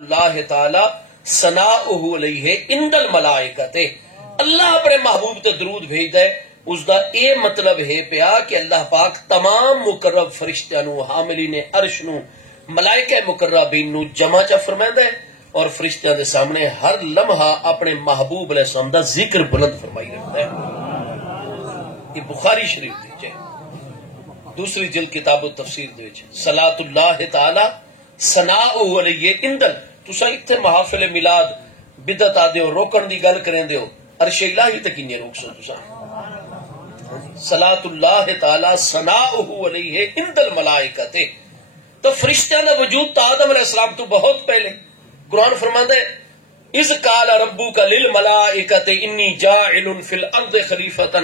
اللہ تعالی ثناؤہ علیہ عند الملائکۃ، اللہ اپنے محبوب تے درود بھیج دے، اس دا اے مطلب ہے پیا کہ اللہ پاک تمام مقرب فرشتیاں نو، حاملین عرش نو، ملائکہ مقربین نو جمع چا فرمائندا ہے، اور فرشتیاں دے سامنے ہر لمحہ اپنے محبوب علیہ السلام دا ذکر بلند فرمائی رکھتا ہے۔ یہ بخاری شریف دی دوسری جلد کتاب التفسیر دے وچ صلاۃ اللہ تعالی ثناؤہ علیہ عندل، تسا اتنے محافل میلاد بدعت آدے ہو، روکن دی گل کریں دے ہو، عرش الہی تک انہیں روک سو تسا۔ صلاۃ اللہ تعالی ثناؤہ علیہ عند الملائکۃ، تو فرشتیاں دا وجود تا آدم علیہ السلام تو بہت پہلے۔ قرآن فرماندا ہے اذ قال ربک للملائکۃ انی جاعل فی الارض خلیفۃ،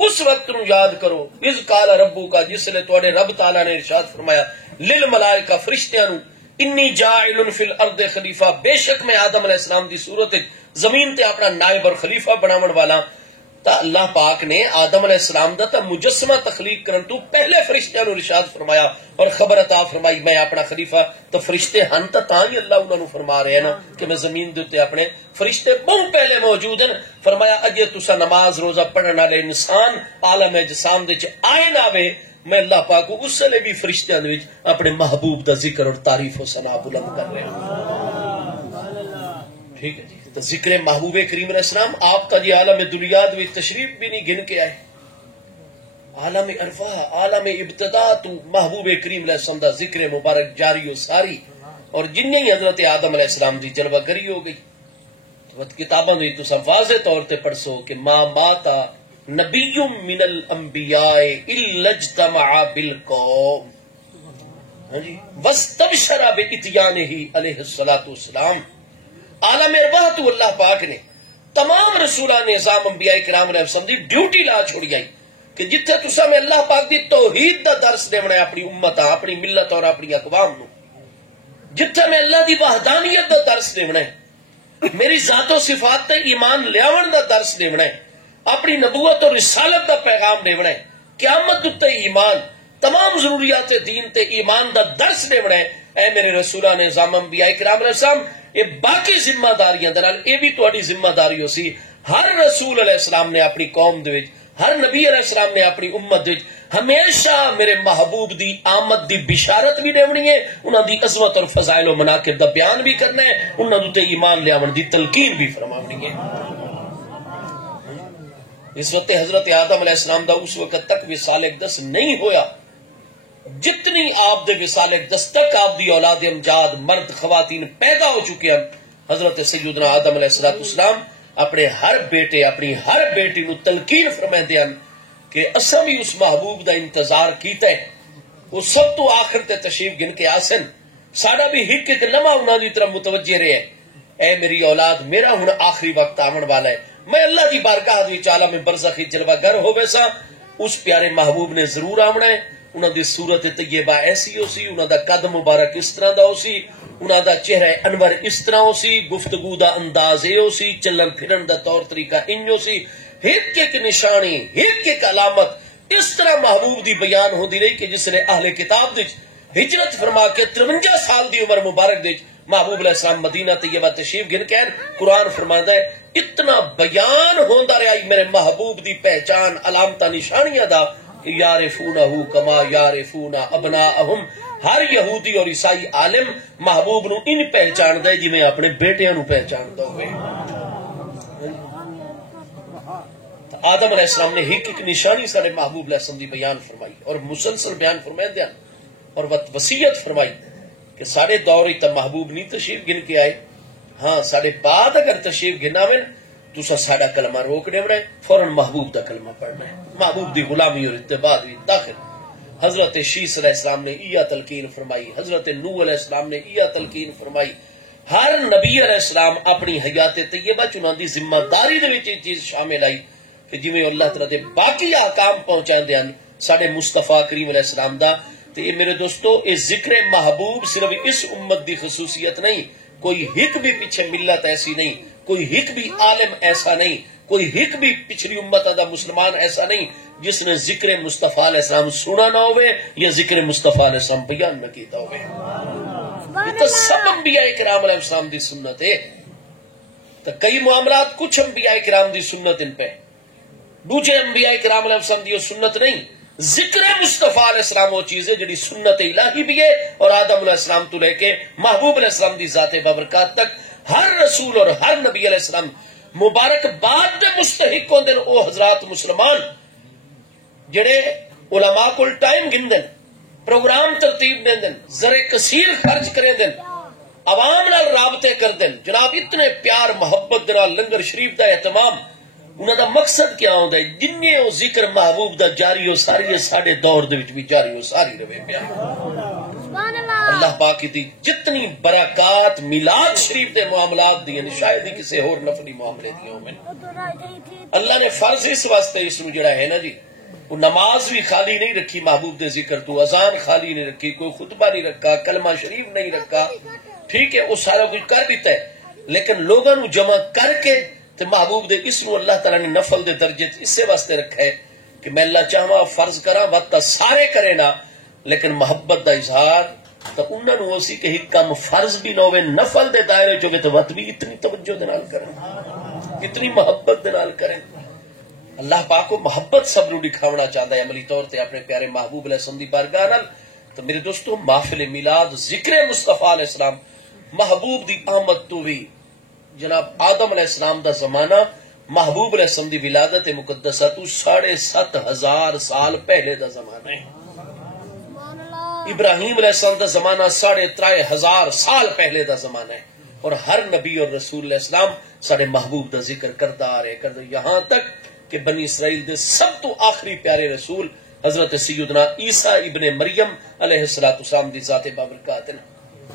اس وقت نو یاد کرو اذ قال ربک، جس نے تواڈے رب تعالی نے ارشاد فرمایا للملائکہ فرشتیاں نو، انی جاعل فی الارض خلیفہ، بے شک میں آدم علیہ السلام دی صورت زمین تے اپنا نائب اور خلیفہ بناون والا۔ تا اللہ پاک نے آدم علیہ السلام دا تا مجسمہ تخلیق کرن تو پہلے فرشتیاں نو ارشاد فرمایا اور خبر عطا فرمائی میں اپنا خلیفہ، تو فرشتے ہن تا ہی اللہ انہاں نو فرما رہے ہیں نا کہ میں زمین دے تے اپنے فرشتے بہت پہلے موجود ہیں۔ فرمایا اجے تسا نماز روزہ پڑھن والے انسان عالم اجسام دے وچ آئے نہ وے، میں اللہ پاک کو اس لئے بھی فرشتیاں دے وچ اپنے محبوب دا ذکر اور تعریف و ثنا بلند کر رہے ہیں۔ ٹھیک ہے جی، تو ذکر محبوب کریم علیہ السلام آپ کا جی عالم دنیاد میں تشریف بھی نہیں گن کے آئے، عالم ارواح عالم ابتدا تو محبوب کریم علیہ السلام دا ذکر مبارک جاری و ساری، اور جنہیں ہی حضرت آدم علیہ السلام دی جلوہ گری ہو گئی۔ کتاباں دی تو سب واضح طور تے پڑھ سو کہ ما ماتا نبی من الانبیاء الا اجتمع بالقوم، ہاں جی، واستبشر باتیانہ علیہ الصلوۃ والسلام۔ عالم ارواح تو اللہ پاک نے تمام رسولان نظام انبیاء کرام علیہ السلام دی ڈیوٹی لا چھوڑی آئی کہ جتھے تسا میں اللہ پاک دی توحید دا درس دیونا ہے اپنی امت، اپنی ملت اور اپنی اقوام نو، جتھے میں اللہ دی وحدانیت دا درس دیونا ہے، میری ذات و صفات تے ایمان لیاون دا درس دیونا ہے، اپنی نبوت اور رسالت دا پیغام دیونا ہے، قیامت تے ایمان، تمام ضروریات دین تے ایمان دا درس دیونا ہے، اے میرے رسولان نظام انبیاء کرام علیہ السلام۔ یہ باقی ذمہ داریاں دنال یہ بھی تہاڈی ذمہ داری ہو سی، ہر رسول علیہ السلام نے اپنی قوم دے وچ، ہر نبی علیہ السلام نے اپنی امت دے وچ ہمیشہ میرے محبوب دی آمد دی بشارت بھی دیونی ہے، انہاں دی عظمت اور فضائل و مناقب دا بیان بھی کرنا ہے، انہاں تے ایمان لیاون دی تلقین بھی فرمانی ہے۔ اس وقت حضرت آدم علیہ السلام دا اس وقت تک وصال اقدس نہیں ہویا، جتنی آپ دے وصال اقدس تک آپ دی اولاد امجاد مرد خواتین پیدا ہو چکے ہیں، حضرت سیدنا آدم علیہ السلام اپنے ہر بیٹے اپنی ہر بیٹی نو تلقین فرمائندے ہیں کہ اساں بھی اس محبوب دا انتظار کیتا ہے، وہ سب تو آخر تے تشریف گن کے آسن، ساڈا بھی ایک ایک لمحہ انہاں دی طرف متوجہ رہے، اے میری اولاد میرا ہن آخری وقت آون والا ہے، میں اللہ دی بارگاہ وچ عالم برزخی جلوہ گر ہووے سا، اس پیارے محبوب نے ضرور آونا ہے، انہاں دی صورت طیبہ ایسی ہو سی، انہاں دا قد مبارک اس طرح دا ہو سی، انہاں دا چہرہ انور اس طرح ہو سی، گفتگو دا انداز اے ہو سی، چلن پھرن دا طور طریقہ انج ہو سی، ایک ایک نشانی ایک ایک علامت اس طرح محبوب دی بیان ہوندی رہی کہ جس نے اہل کتاب وچ ہجرت فرما کے 53 سال دی عمر مبارک وچ محبوب علیہ السلام مدینہ طیبہ تشریف گن کے قرآن فرماندا ہے اتنا بیان ہوندا رہا میرے محبوب دی پہچان علامتاں نشانیاں دا، یعرفونہ کما یعرفون ابناءہم، ہر یہودی اور عیسائی عالم محبوب نو ان پہچان دے جی میں اپنے بیٹیاں نو پہچان دا ہوئے۔ آدم علیہ السلام نے ایک ایک نشانی سارے محبوب علیہ السلام دی بیان فرمائی اور مسلسل بیان فرمائے دیا اور وصیت فرمائی کہ سارے دور تا محبوب نہیں تشریف گن کے آئے، ہاں سارے بعد اگر تشریف گناویں تو ساڈا کلمہ روک دینا ہے، فوراً محبوب دا کلمہ پڑھنا ہے، محبوب دی غلامی اور اتباع دی داخل۔ حضرت شیس علیہ السلام نے یہ تلقین فرمائی، حضرت نوح علیہ السلام نے یہ تلقین فرمائی، ہر نبی علیہ السلام اپنی حیات طیبہ چ انہاں دی ذمہ داری دے وچ چیز شامل آئی کہ جویں اللہ تعالی دے باقی احکام پہنچاندے ہیں ساڈے مصطفی کریم علیہ السلام دا۔ تے یہ میرے دوستو یہ ذکر محبوب صرف اس امت دی خصوصیت نہیں، کوئی ہک بھی پیچھے ملت ایسی نہیں، کوئی ہک بھی عالم ایسا نہیں، کوئی ہک بھی پچھلی امت دا مسلمان ایسا نہیں جس نے ذکر مصطفیٰ علیہ السلام سنا نہ ہوئے یا ذکر مصطفیٰ علیہ السلام بیان نہ کیتا ہوئے۔ یہ تو سب انبیاء کرام علیہ السلام دی سنت ہے. تو کئی معاملات کچھ انبیاء کرام دی سنت ان پہ، دوسرے انبیاء کرام علیہ السلام دی سنت نہیں. ذکر مصطفیٰ علیہ السلام وہ چیز ہے جڑی سنت الہی بھی ہے، اور آدم علیہ السلام تو لے کے محبوب علیہ السلام دی ذات بابرکات تک ہر رسول اور ہر نبی علیہ السلام مبارک بعد دے مستحق ہوندے او حضرات مسلمان جڑے علماء کو ٹائم گندن، پروگرام ترتیب دین دن، زر کثیر خرچ کریں دن، عوام نال رابطے کر دن، جناب اتنے پیار محبت دے نال لنگر شریف دا اہتمام. انہاں دا مقصد کیا ہوندا ہے؟ جننے او ذکر محبوب دا جاری ہو ساری ہے ساڈے دور دے وچ بھی جاری ہو ساری رہے پیا. اللہ پاک دی جتنی برکات میلاد شریف دے معاملات دی شاید ہی کسی اور نفلی معاملے دی ہوں. اللہ نے فرض اس واسطے اس نو جڑا ہے نا جی، وہ نماز بھی خالی نہیں رکھی محبوب دے ذکر تو، اذان خالی نہیں رکھی، کوئی خطبہ نہیں رکھا، کلمہ شریف نہیں رکھا، ٹھیک ہے وہ سارا کچھ کر دیتا ہے، لیکن لوگوں نو جمع کر کے تے محبوب دے اس نو اللہ تعالی نے نفل دے درجے اس واسطے رکھا ہے کہ میں اللہ چاہواں فرض کراں وقت سارے کرے نا، لیکن محبت دا اظہار تو انہاں نو اسی کہ کم فرض بھی نہ ہوے نفل دے دائرے چ ہوے تے وقت بھی اتنی توجہ دے نال کریں، اتنی محبت دے نال کریں. اللہ پاک کو محبت سب نو دکھاونا چاہتا ہے عملی طور تے اپنے پیارے محبوب علیہ السلام دی بارگاہ نال. تو میرے دوستو محفل میلاد ذکر مصطفیٰ علیہ السلام محبوب دی آمد تو بھی جناب آدم علیہ السلام دا زمانہ محبوب علیہ السلام دی ولادت مقدسہ تو 7,500 سال پہلے دا زمانہ ہے. ابراہیم علیہ السلام دا زمانہ 3,500 سال پہلے دا زمانہ ہے، اور ہر نبی اور رسول علیہ السلام سارے محبوب دا ذکر کرتا آ رہے کرتا یہاں تک کہ بنی اسرائیل دے سب تو آخری پیارے رسول حضرت سیدنا عیسیٰ ابن مریم علیہ السلام دی ذات بابرکات ہیں.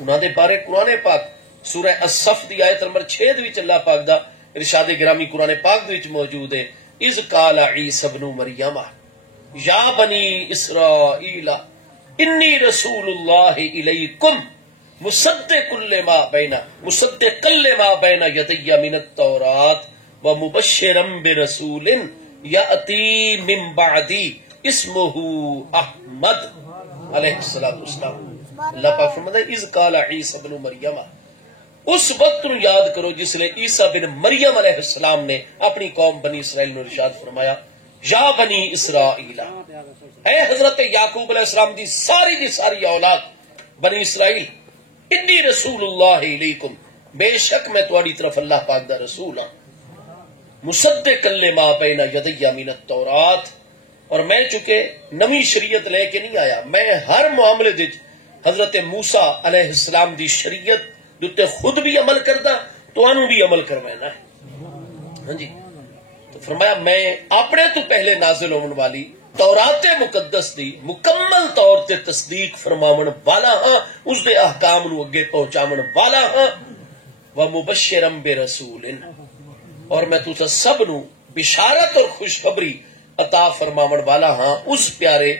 انہاں دے بارے قرآن پاک سورہ الصف دی آیت نمبر 6 دے وچ اللہ پاک دا ارشاد گرامی قرآن پاک دے وچ موجود ہے، اذ قال عیسی ابن مریم یا بنی اسرائیل انی رسول اللہ الیکم مصدقا لما بین یدی من التوراۃ ومبشرا برسول یأتی من بعدی اسمہ احمد علیہ السلام. اللہ پاک فرماتا ہے اذ قال عیسی ابن مریم، اس وقت نو یاد کرو جس لئے عیسیٰ بن مریم علیہ السلام نے اپنی قوم بنی اسرائیل نو ارشاد فرمایا یا بنی اسرائیل، اے حضرت یعقوب علیہ السلام دی ساری اولاد بنی اسرائیل، انی رسول اللہ علیکم، بے شک میں تمہاری طرف اللہ پاک دا رسول ہوں، مصدقا لما بین یدی من التوراۃ، اور میں چونکہ نمی شریعت لے کے نہیں آیا، میں ہر معاملے دے حضرت موسیٰ علیہ السلام دی شریعت دوتے خود بھی عمل کردا تو انہوں بھی عمل کروانا ہے. ہاں جی، تو فرمایا میں اپنے تو پہلے نازل ہونے والی تورات مقدس دی مکمل طور تے تصدیق فرماون والا ہاں، اس دے احکام نو اگے پہنچاون والا ہاں، ومبشرا برسول، اور میں تو سب نو بشارت اور خوشخبری عطا فرماون والا ہاں اس پیارے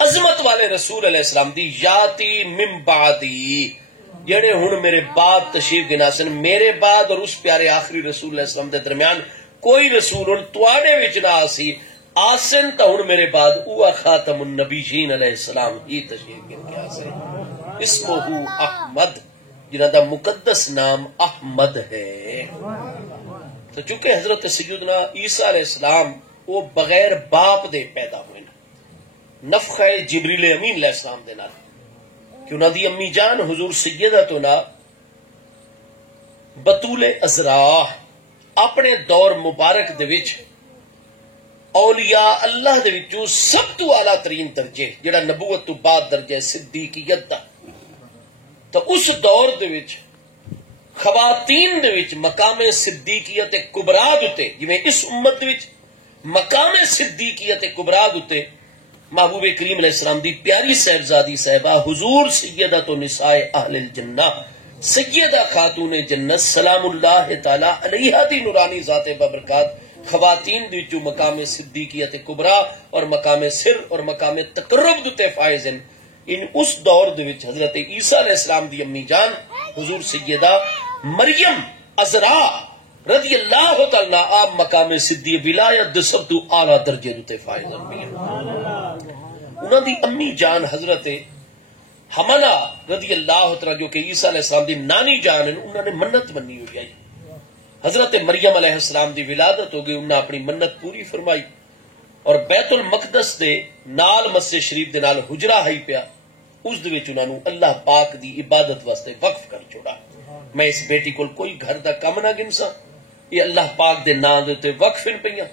عظمت والے رسول علیہ السلام دی یاتی من بعدی، جڑے ہن میرے بعد تشریف گناسن، میرے بعد اور اس پیارے آخری رسول علیہ السلام دے درمیان کوئی رسول ہن تواڈے وچ نہ آسی آسن تا ہن میرے بعد او خاتم النبیین علیہ السلام ہی تشریف گن کے آسے، اسمہ احمد، جنہاں دا مقدس نام احمد ہے. تو چونکہ حضرت سیدنا عیسیٰ علیہ السلام وہ بغیر باپ دے پیدا ہوئے نا، نفخہ جبریل امین علیہ السلام دے نال، کہ انہاں دی امی جان حضور سیدہ نا بطول عذراء اپنے دور مبارک دے وچ اولیاء اللہ دے وچوں سب تو اعلیٰ ترین درجے جڑا نبوت تو بعد درجہ صدیقیت دا، تو اس دور دے وچ خواتین دے وچ مقام صدیقیت کبریٰ دے، جویں اس امت دے وچ مقام صدیقیت کبریٰ دے محبوب کریم علیہ السلام دی پیاری صاحبزادی صاحبہ حضور سیدۃ نساء اہل الجنہ سیدہ خاتون جنت سلام اللہ تعالی علیہا دی نورانی ذات بابرکات خواتین دی جو مقام صدیقیت کبریٰ اور مقام سر اور مقام تقرب دتے فائز ہیں. ان اس دور دے وچ حضرت عیسیٰ علیہ السلام دی امی جان حضور سیدہ مریم عذراء رضی اللہ تعالی آپ مقام صدیق ولایت دے سب تو اعلیٰ درجے دتے فائز ہیں. انہاں دی امی جان حضرت حملہ رضی اللہ تعالی جو کہ عیسیٰ علیہ السلام دی نانی جان انہوں نے منت منی ہوئی ہے. حضرت مریم علیہ السلام دی ولادت ہو گئی، انہوں نے اپنی منت پوری فرمائی اور بیت المقدس دے نال مسجد شریف دے نال حجرہ ہی پیا، اس دے وچ انہوں نے اللہ پاک دی عبادت واسطے وقف کر چھوڑا. میں اس بیٹی کو کوئی گھر دا کم نہ گنسا، یہ اللہ پاک دے نام دے تے وقف پئیاں.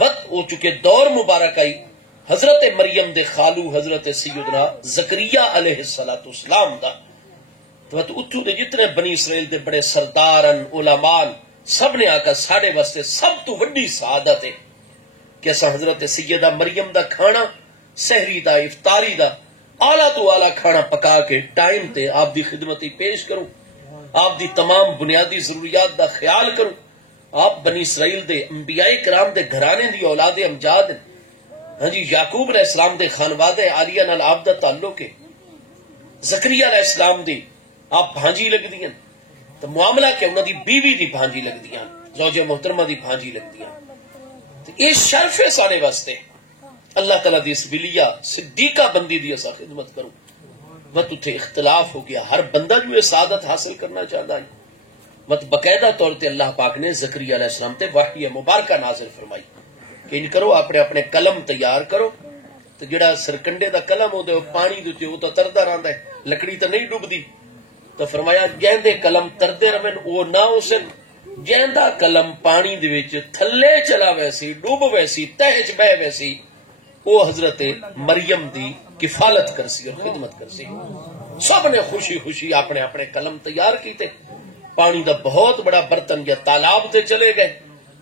وقت ہو چکے دور مبارک آئی حضرت مریم دے خالو حضرت سیدنا زکریا علیہ السلام دا. تو اتھو دے جتنے بنی اسرائیل دے بڑے سردارن علماء سب نے آکا ساڑے واسطے سب تو وڈی سعادت ہے کہ اسا حضرت سیدہ مریم دا کھانا سحری دا افطاری دا اعلیٰ تو اعلیٰ کھانا پکا کے ٹائم تے آپ دی خدمتی پیش کروں، آپ دی تمام بنیادی ضروریات دا خیال کروں. آپ بنی اسرائیل دے انبیاء کرام دے گھرانے دی اولاد امجاد ہیں. ہاں جی، یعقوب علیہ السلام دے خانوادہ عالیہ نال آپ دا تعلق ہے. زکریا علیہ السلام دی آپ بھانجی لگ دیاں تو معاملہ کہ انہوں دی بیوی دی بھانجی لگ دیاں، زوج محترمہ دی بھانجی لگ دیاں. تو یہ شرف ہے سارے واسطے اللہ تعالیٰ دی اس ولیہ صدیقہ بندی دی اسا خدمت کروں. وقت اتھے اختلاف ہو گیا، ہر بندہ جو یہ سعادت حاصل کرنا چاہتا ہے. وقت باقاعدہ طور تے اللہ پاک نے زکریا علیہ السلام تے وحی مبارکہ نازل فرمائی کہ ان کرو اپنے اپنے قلم تیار کرو. تو جڑا سرکنڈے دا قلم ہوتا ہے وہ پانی دے وہ تو تردا رہندا ہے، لکڑی تو نہیں ڈوبدی. تو فرمایا جیندے قلم تردے رہن وہ نہ اسن، جیندا قلم پانی دے وچ تھلے چلا ویسی ڈوب ویسی تہج بہ ویسی وہ حضرت مریم دی کفالت کرسی اور خدمت کرسی. سب نے خوشی خوشی اپنے اپنے قلم تیار کیتے، پانی دا بہت بڑا برتن یا تالاب تے چلے گئے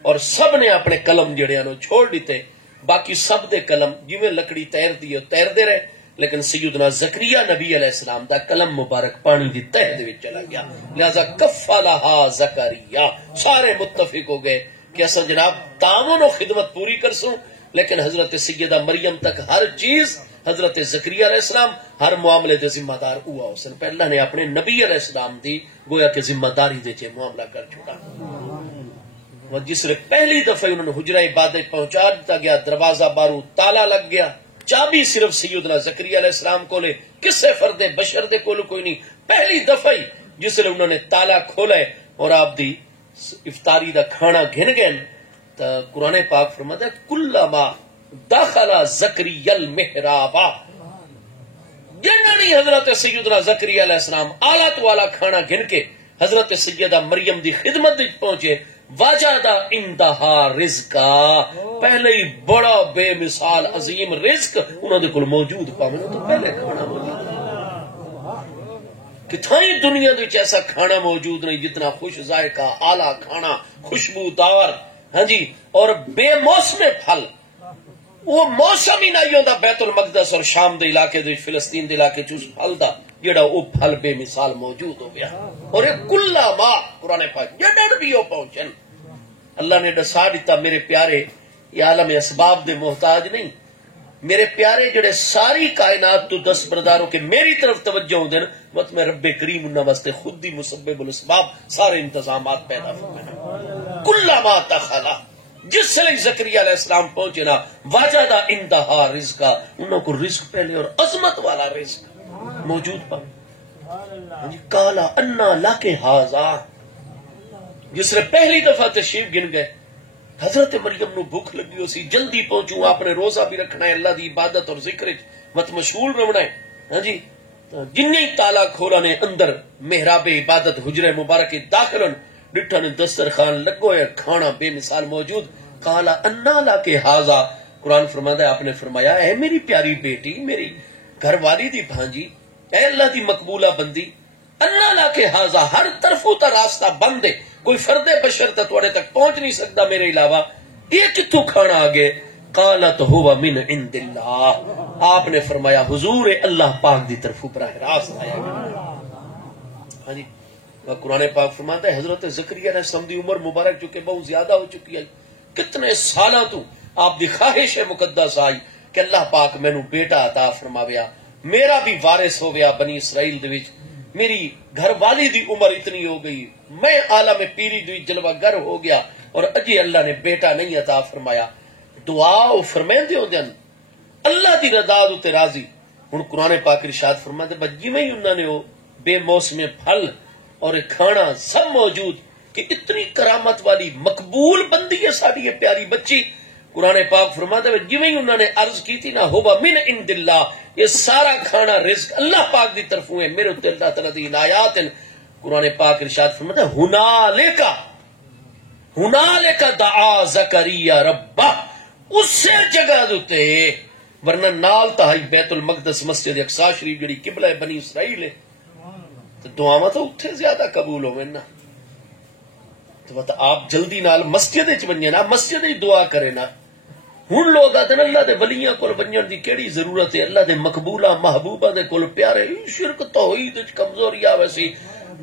اور سب نے اپنے قلم جڑے نو چھوڑ دیتے. باقی سب دے قلم جویں لکڑی تیر دی تیردے رہے، لیکن سیدنا زکریا نبی علیہ السلام دا قلم مبارک پانی دی تہ دے وچ چلا گیا. لہذا کفلھا زکریا، سارے متفق ہو گئے کہ اصل جناب تعاون و خدمت پوری کرسوں، لیکن حضرت سیدہ مریم تک ہر چیز حضرت زکریا علیہ السلام ہر معاملے دے ذمہ دار ہوا. اس نے پہلا نے اپنے نبی علیہ السلام دی گویا کہ ذمہ داری دے چے معاملہ کر چھوڑا. جس نے پہلی دفعہ انہوں نے حجرہ عبادت پہنچا دیتا گیا، دروازہ بارو تالا لگ گیا، چابی صرف سیدنا زکریا علیہ السلام کو لے، کسے فرد بشر دے کول کوئی نہیں. پہلی دفعہ ہی جس نے انہوں نے تالا کھولا ہے اور آپ دی افطاری دا کھانا گھن گئے تو قرآن پاک فرماتا ہے کلما دخل زکریا المحراب، جنہوں حضرت سیدنا زکریا علیہ السلام اعلیٰ تو اعلیٰ کھانا گھن کے حضرت سیدہ مریم دی خدمت پہنچے، وجدہ انتہا رزقا، پہلے ہی بڑا بے مثال عظیم رزق انہوں نے کل موجود پاویں تو پہلے کھانا موجود کتھائی دنیا دے ایسا کھانا موجود نہیں جتنا خوش ذائقہ اعلیٰ کھانا خوشبودار، ہاں جی، اور بے موسم پھل. وہ موسم ہی نہیں ہوتا بیت المقدس اور شام دے علاقے دے فلسطین دے علاقے چ اس پھل دا جڑا وہ پھل بے مثال موجود ہو گیا. اور یہ کلا ماں قرآن پاک جڑ بھی ہو پہنچن اللہ نے دسا دیتا میرے پیارے یہ عالم اسباب دے محتاج نہیں. میرے پیارے جڑے ساری کائنات تو دس برداروں کے میری طرف توجہ ہوں دن مت میں رب کریم انہاں واسطے خود ہی مسبب الاسباب سارے انتظامات پیدا فرمانا. کلا ماں تخلا جس سے زکریا علیہ السلام پہنچے نا وجدہ انتہا رزقا، انہوں کو رزق پہلے اور عظمت والا رزق موجود پا. کالا انا لاکے ہاذا، جس نے پہلی دفعہ تشریف گن گئے حضرت مریم نو بھوک لگی ہو سی، جلدی پہنچوں آپ نے روزہ بھی رکھنا ہے، اللہ دی عبادت اور ذکر مت مشغول رہنا ہے. ہاں جی، جنہیں تالا کھولا نے اندر محراب عبادت حجرہ مبارک داخل ڈٹھا نے دسترخوان لگو ہے، کھانا بے مثال موجود. کالا انا لاکے ہاذا، قرآن فرماتا ہے آپ نے فرمایا اے میری پیاری بیٹی، میری گھر والی دی بھانجی، اے اللہ دی مقبولہ بندی، انا لاکے ہاذا، ہر طرفوں تا راستہ بند ہے، کوئی فرد بشر تھوڑے تک پہنچ نہیں سکتا میرے علاوہ، یہ کتوں کھانا آگے؟ قالت هو من عند اللہ، آپ نے فرمایا حضور اللہ پاک دی طرف براہ راست آیا گیا. ہاں جی، قرآن پاک فرماتا ہے حضرت زکریا علیہ السلام دی عمر مبارک چکے بہت زیادہ ہو چکی ہے، کتنے سالہ تو آپ دی خواہش مقدس آئی کہ اللہ پاک مینوں بیٹا عطا فرماویا، میرا بھی وارث ہو گیا بنی اسرائیل دے وچ، میری گھر والی دی عمر اتنی ہو گئی، میں عالم پیری دی جلوہ گر ہو گیا اور اجی اللہ نے بیٹا نہیں عطا فرمایا. دعا فرمیندے ہوندے اللہ دی رضا تے راضی ہوں قرآن پاک ارشاد فرماتا ہے جی میں انہوں نے وہ بے موسم پھل اور ایک کھانا سب موجود کہ اتنی کرامت والی مقبول بندی ہے ساری یہ پیاری بچی. قرآن پاک فرماتا ہے جی میں انہوں نے عرض کی تھی نا ہوبا من عند اللہ، یہ سارا کھانا رزق اللہ پاک دی طرفوں ہے، میرے اتنے اللہ تعالیٰ دی عنایات ہیں. قرآن پاک ارشاد فرماتا ہے ہنالک دعا زکریا ربہ، اسے جگہ دوتے ورنہ نال تہائی بیت المقدس مسجد اقصی شریف جڑی قبلہ بنی اسرائیل ہے تو دعاواں تو اتنے زیادہ قبول ہوئے نا. تو آپ جلدی نال مسجد وچ ونجے نا، مسجد وچ دعا کرے نا. ہن لوگ آتے نا اللہ دے ولیاں کول ونجن دی کیڑی ضرورت ہے، اللہ دے مقبولہ محبوبہ دے کول پیارے. شرک توحید وچ کمزوری آوے سی،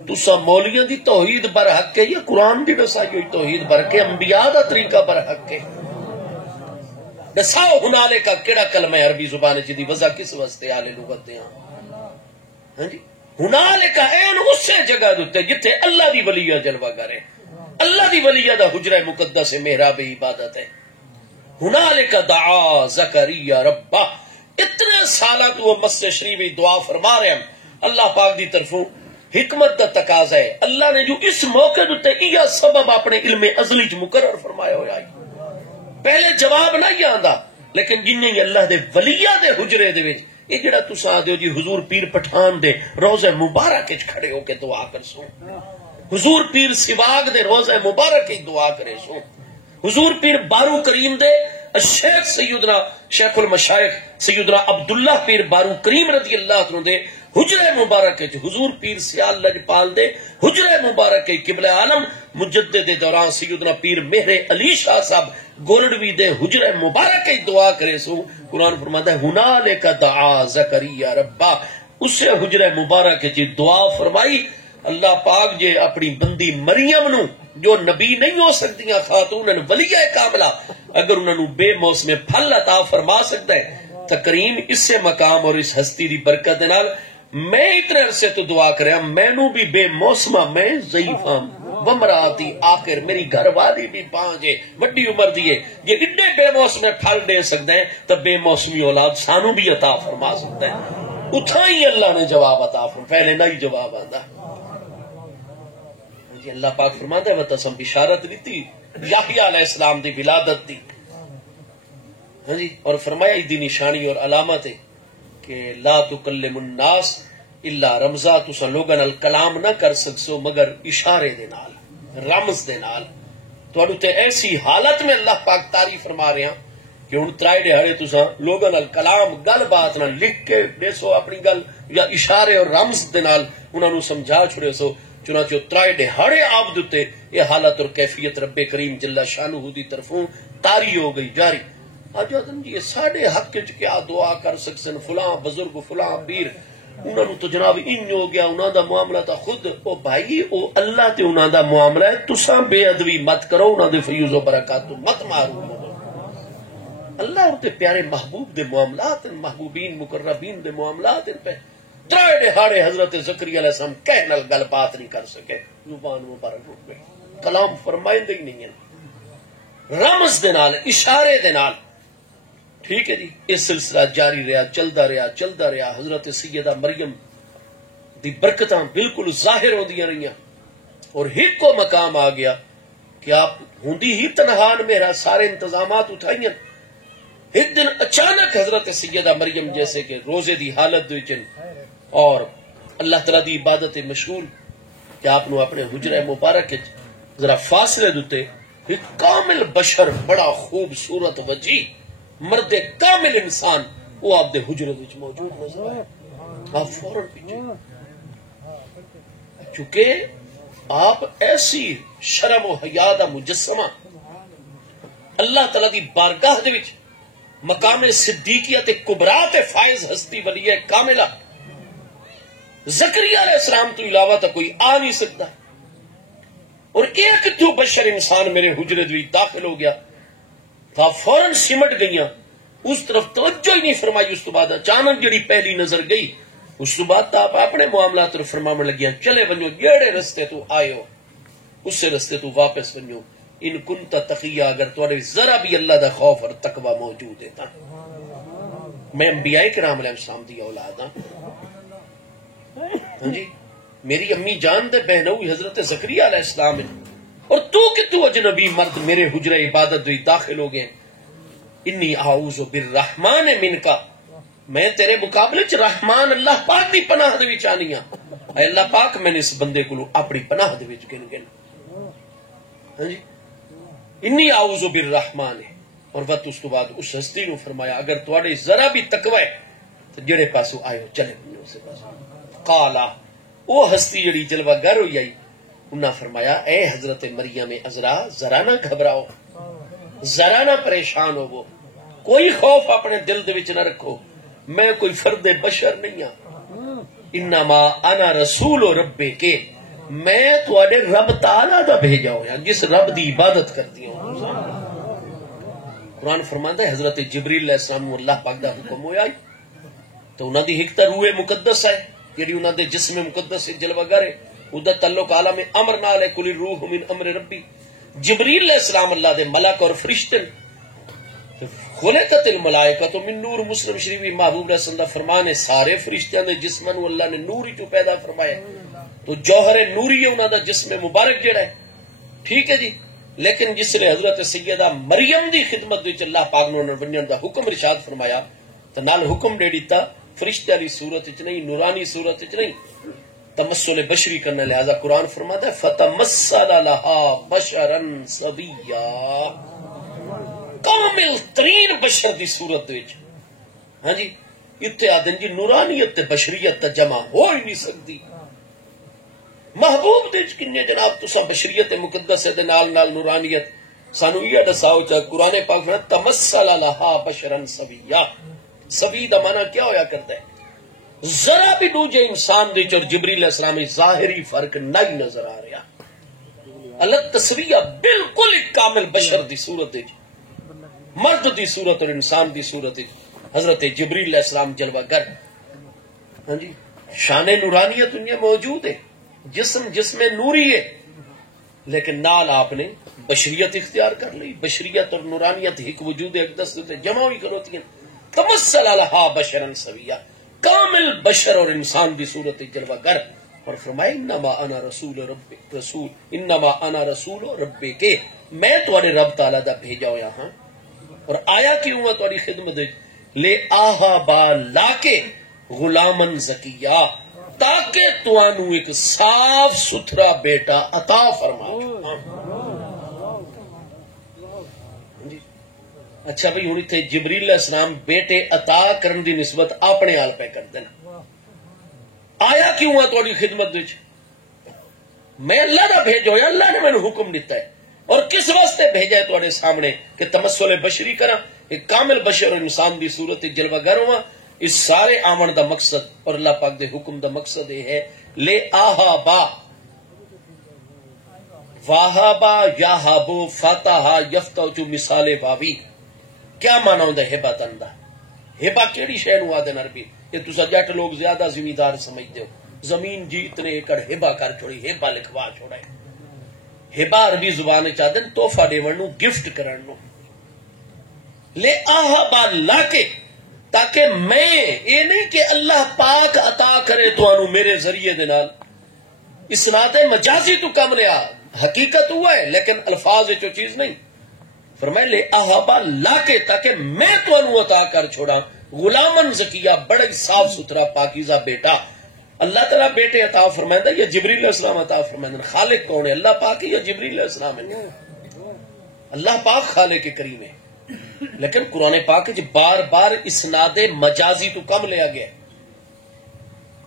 تسا مولیاں دی توحید برحق ہے یا قرآن دی دسائی ہوئی توحید برحق ہے، انبیاء دا طریقہ برحق ہے. دساؤ ہنالے کا کیڑا کلمہ ہے عربی زبان جی دی وضع کس واسطے آلے لغت دے ہاں جی. ہنالے کا این اسے جگہ دوتے جتھے اللہ دی ولیہ جلوہ کرے، اللہ دی ولیہ دا حجرہ مقدس محراب عبادت ہے. ہنالک دعا زکریا ربہ، اتنے سالہ تو وہ مسجد شریف دعا فرما رہے ہیں. اللہ پاک دی طرفوں حکمت دا تقاضا ہے، اللہ نے جو اس موقع دوتے یہ سبب اپنے علم ازلی چ مقرر فرمایا ہوا ہے. پہلے جواب نہ ہی آندا، لیکن جنہیں اللہ دے ولیہ دے حجرے دے وچ یہ جڑا تساں آدھے ہو جی حضور پیر پٹھان دے روضہ مبارک وچ کھڑے ہو کے دعا کر سو، حضور پیر سواگ دے روضہ مبارک وچ دعا کرے سو، حضور پیر بارو کریم دے شیخ سیدنا شیخ المشائخ سیدنا عبداللہ پیر بارو کریم رضی اللہ عنہ دے حجرہ مبارک حضور پیر سیال لجپال دے حجرہ مبارک قبلہ عالم مجدد دوران سیدنا پیر مہر علی شاہ صاحب گورڈوی دے حجرہ مبارک دعا کرے سو. قرآن فرماتا ہے ہنالک دعا زکریا ربہ، اسے حجرہ مبارک جی دعا فرمائی. اللہ پاک جے اپنی بندی مریم نو جو نبی نہیں ہو سکتی خاتون ولیہ کاملہ اگر انہوں بے موسم پھل عطا فرما سکتا ہے تکریم اس سے مقام اور اس ہستی دی برکت نال میں اتنے عرصے تو دعا کریا میں نو بھی بے موسمہ میں ضعیف ہوں ومراتی آخر میری گھر والی بھی پانچے وڈی عمر دیئے یہ اڈے بے موسم پھل دے سکتے ہیں تب بے موسمی اولاد سانو بھی عطا فرما سکتا ہے. اتھا ہی اللہ نے جواب عطا فرما، پہلے نہ ہی جواب آندا. اللہ پاک فرماتا ہے وَتَسَمْ بشارت دیتی یحییٰ علیہ السلام دی ولادت دی ہاں جی، اور فرمایا دی نشانی اور علامت ہے کہ لا تکلم الناس الا رمزا، تسا لوگاں نال کلام نہ کر سکسو مگر اشارے دے نال، رمز دے نال. تواڈو تے ایسی حالت میں اللہ پاک تعریف فرما رہے ہیں کہ ہن ترائے دہاڑے تسا لوگاں نال کلام گل بات نہ لکھ کے دسو اپنی گل یا اشارے اور رمز دے نال انہاں نو سمجھا چھڑے سو. چنانچہ ترائے دہاڑے آپ دیتے یہ حالت اور کیفیت رب کریم جل شانہ دی طرفوں تاری ہو گئی جاری. آج آدم جی یہ ساڑھے حق کے کیا دعا کر سکسن فلاں بزرگ فلاں پیر انہوں نے تو جناب ان ہو گیا انہوں دا معاملہ تا خود او بھائی او اللہ تے انہوں دا معاملہ ہے تساں بے ادبی مت کرو انہوں دے فیوز و برکات مت مارو. اللہ اور تے پیارے محبوب دے معاملات محبوبین مقربین دے معاملات پہ ترائے دہاڑے حضرت زکریا علیہ السلام کہہ نال گل بات نہیں کر سکے، زبان مبارک رک گئی، کلام فرمائندے ہی نہیں ہیں، رمز دے نال اشارے دے نال. ٹھیک ہے جی، اس سلسلہ جاری رہا چلدا رہا. حضرت سیدہ مریم دی برکتاں بالکل ظاہر ہوندیاں رہیاں اور ایک کو مقام آ گیا کہ آپ ہوندی ہی تنہان میرا سارے انتظامات اٹھائیں. ایک دن اچانک حضرت سیدہ مریم جیسے کہ روزے دی حالت دوچن اور اللہ تعالیٰ دی عبادت مشغول کہ آپ نو اپنے حجرہ مبارک ذرا فاصلے دوتے ایک کامل بشر بڑا خوبصورت وجی مرد کامل انسان وہ آپ دے حجرے وچ موجود نظر آئے. آپ فوراً پیچھے چونکہ آپ ایسی شرم و حیا دا مجسمہ اللہ تعالیٰ دی بارگاہ دے وچ مقام صدیقیت کبریٰ تے فائز ہستی ولی کاملہ زکریا علیہ السلام تو علاوہ تو کوئی آ نہیں سکتا. اور ایک تو بشر انسان میرے حجرے دوی داخل ہو گیا تھا فوراً سمٹ گئیاں اس طرف توجہ ہی نہیں فرمائی. اس تو بعد اچانک جڑی پہلی نظر گئی اس تو بعد آپ اپنے معاملات طرف فرمانے لگیاں چلے ونجو جیڑے رستے تو آئے ہو اس رستے تو واپس ونجو ان کنت تقیہ اگر تمہارے ذرا بھی اللہ دا خوف اور تقوی موجود ہے. میں انبیاء کرام علیہ السلام دی اولاد ہاں جی، میری امی جان دے بہن ہوئی حضرت زکریا علیہ السلام ہے، اور تو اجنبی مرد میرے حجرہ عبادت دوئی داخل ہو گئے. انی اعوذ بالرحمن منکا، میں تیرے مقابلے چ رحمان اللہ پاک دی پناہ دے وچ آنی ہاں. اے اللہ پاک میں نے اس بندے کو اپنی پناہ دے وچ گن ہاں جی، انی اعوذ بالرحمن. اور وقت اس تو بعد اس ہستی نو فرمایا اگر تواڈے ذرا بھی تقوی ہے تو جڑے پاسو آئے ہو چلے اسے پاسو. قالا، وہ ہستی جڑی جلوہ گر ہوئی آئی، انہاں فرمایا اے حضرت مریم عذرا ذرا نہ گھبراؤ، ذرا نہ پریشان ہوو، کوئی خوف اپنے دل دے وچ نہ رکھو، میں کوئی فرد بشر نہیں ہاں. انما انا رسول ربے کے، میں تواڈے رب تعالی دا بھیجا ہویا جس رب دی عبادت کرتی ہوں. قرآن فرماندا ہے حضرت جبریل علیہ السلام اللہ پاک دا حکم ہویا تو انہاں دی حکمت روح مقدس ہے جڑی انہاں دے جسم مقدس سے جلوہ گر ہے، اودہ تعلق عالم امر نال ہے، کل روح من امر ربی. جبریل علیہ السلام اللہ دے ملک اور فرشتے، خلقت الملائکۃ من نور. مسلم شریف محبوب رسول اللہ فرمانے سارے فرشتیاں دے جسماں نو اللہ نے نور ہی تو پیدا فرمایا، تو جوہر نوری ہے انہاں دا جسم مبارک جڑا ہے. ٹھیک ہے جی، لیکن جس نے حضرت سیدہ مریم دی خدمت وچ اللہ پاک نے ونجن دا حکم ارشاد فرمایا تو نال حکم دے دیتا فرشتے والی صورت وچ نہیں، نورانی صورت وچ نہیں، تمثل بشری کرنا. لہذا قرآن فرماتا ہے فتمثل لها بشرا سویا، کامل ترین بشر دی صورت وچ. ہاں جی، اتنے آدن جی نورانیت تے بشریت تے جمع ہو ہی نہیں سکتی. محبوب دے کنے جناب تسا بشریت مقدس دے نال نال نورانیت سانو یہ دساؤ چا. قرآن پاک فرماتا ہے تمثل لها بشرا سویا. سوی دا معنی کیا ہویا کرتا ہے؟ ذرا بھی دوجے انسان دے چور جبریل علیہ السلام ظاہری فرق نہیں نظر آ رہا. اللہ تسویہ بالکل ایک کامل بشر دی صورت ہے، مرد دی صورت اور انسان دی صورت ہے. حضرت جبریل علیہ السلام جلوہ گر. ہاں جی، شان نورانیت ان موجود ہے، جسم نوری ہے، لیکن نال آپ نے بشریت اختیار کر لی. بشریت اور نورانیت ایک وجود اقدس سے جمع ہوئی کروتی ہیں. تمثل لها بشرا سویا، کامل بشر اور انسان دی صورت جلوہ گر. اور فرمائے انما انا رسول ربے کے، میں تمہارے رب تعالی دا بھیجا ہویا ہاں. اور آیا کیوں ہوا تمہاری خدمت لے آہا با لا کے غلامن زکیہ، تاکہ توانو ایک صاف ستھرا بیٹا عطا فرما. اچھا بھئی ہوں اتنے جبریل علیہ السلام بیٹے عطا کرن دی نسبت اپنے آل پہ کر دینا. آیا کیوں ہوا تھوڑی خدمت وچ؟ میں اللہ دا بھیجو ہے، اللہ نے میں نے حکم دیتا ہے. اور کس واسطے بھیجا ہے تھوڑے سامنے کہ تمثل بشری کرا، ایک کامل بشر اور انسان دی صورت جلوہ گر ہوا. اس سارے آمن دا مقصد اور اللہ پاک دے حکم دا مقصد یہ ہے لے آہا با واہا با یا ہابو فاتحہ یفتہ جو مثال بابی. کیا مانا ہوں ہبا تندہ؟ ہبا کیڑی شے نو آدھے عربی؟ یہ تسا جٹ لوگ زیادہ زمیندار سمجھتے ہو. زمین جی اتنے ایکڑ ہبا کر چھوڑی، ہبا لکھوا چھوڑا ہے. ہبا عربی زبان چاہتے ہیں تحفہ دیون نو، گفٹ کرن نو. لے آہا با لا کے، تاکہ میں یہ نہیں کہ اللہ پاک عطا کرے تو انو میرے ذریعے دے نال. اسناد مجازی تو کم لیا، حقیقت ہوا ہے لیکن الفاظ جو چیز نہیں. فرمائے لے احابا لا کے، تاکہ میں تو انو عطا کر چھوڑا غلامن زکیہ، بڑا صاف ستھرا پاکیزہ بیٹا. اللہ تعالیٰ بیٹے عطا فرمائندہ یا جبریل علیہ السلام عطا فرمائندہ؟ خالق کون ہے؟ اللہ پاک ہے یا جبریل علیہ السلام ہے؟ اللہ پاک خالق کریم ہے. لیکن قرآن پاک جی بار بار اسناد مجازی تو کم لیا گیا.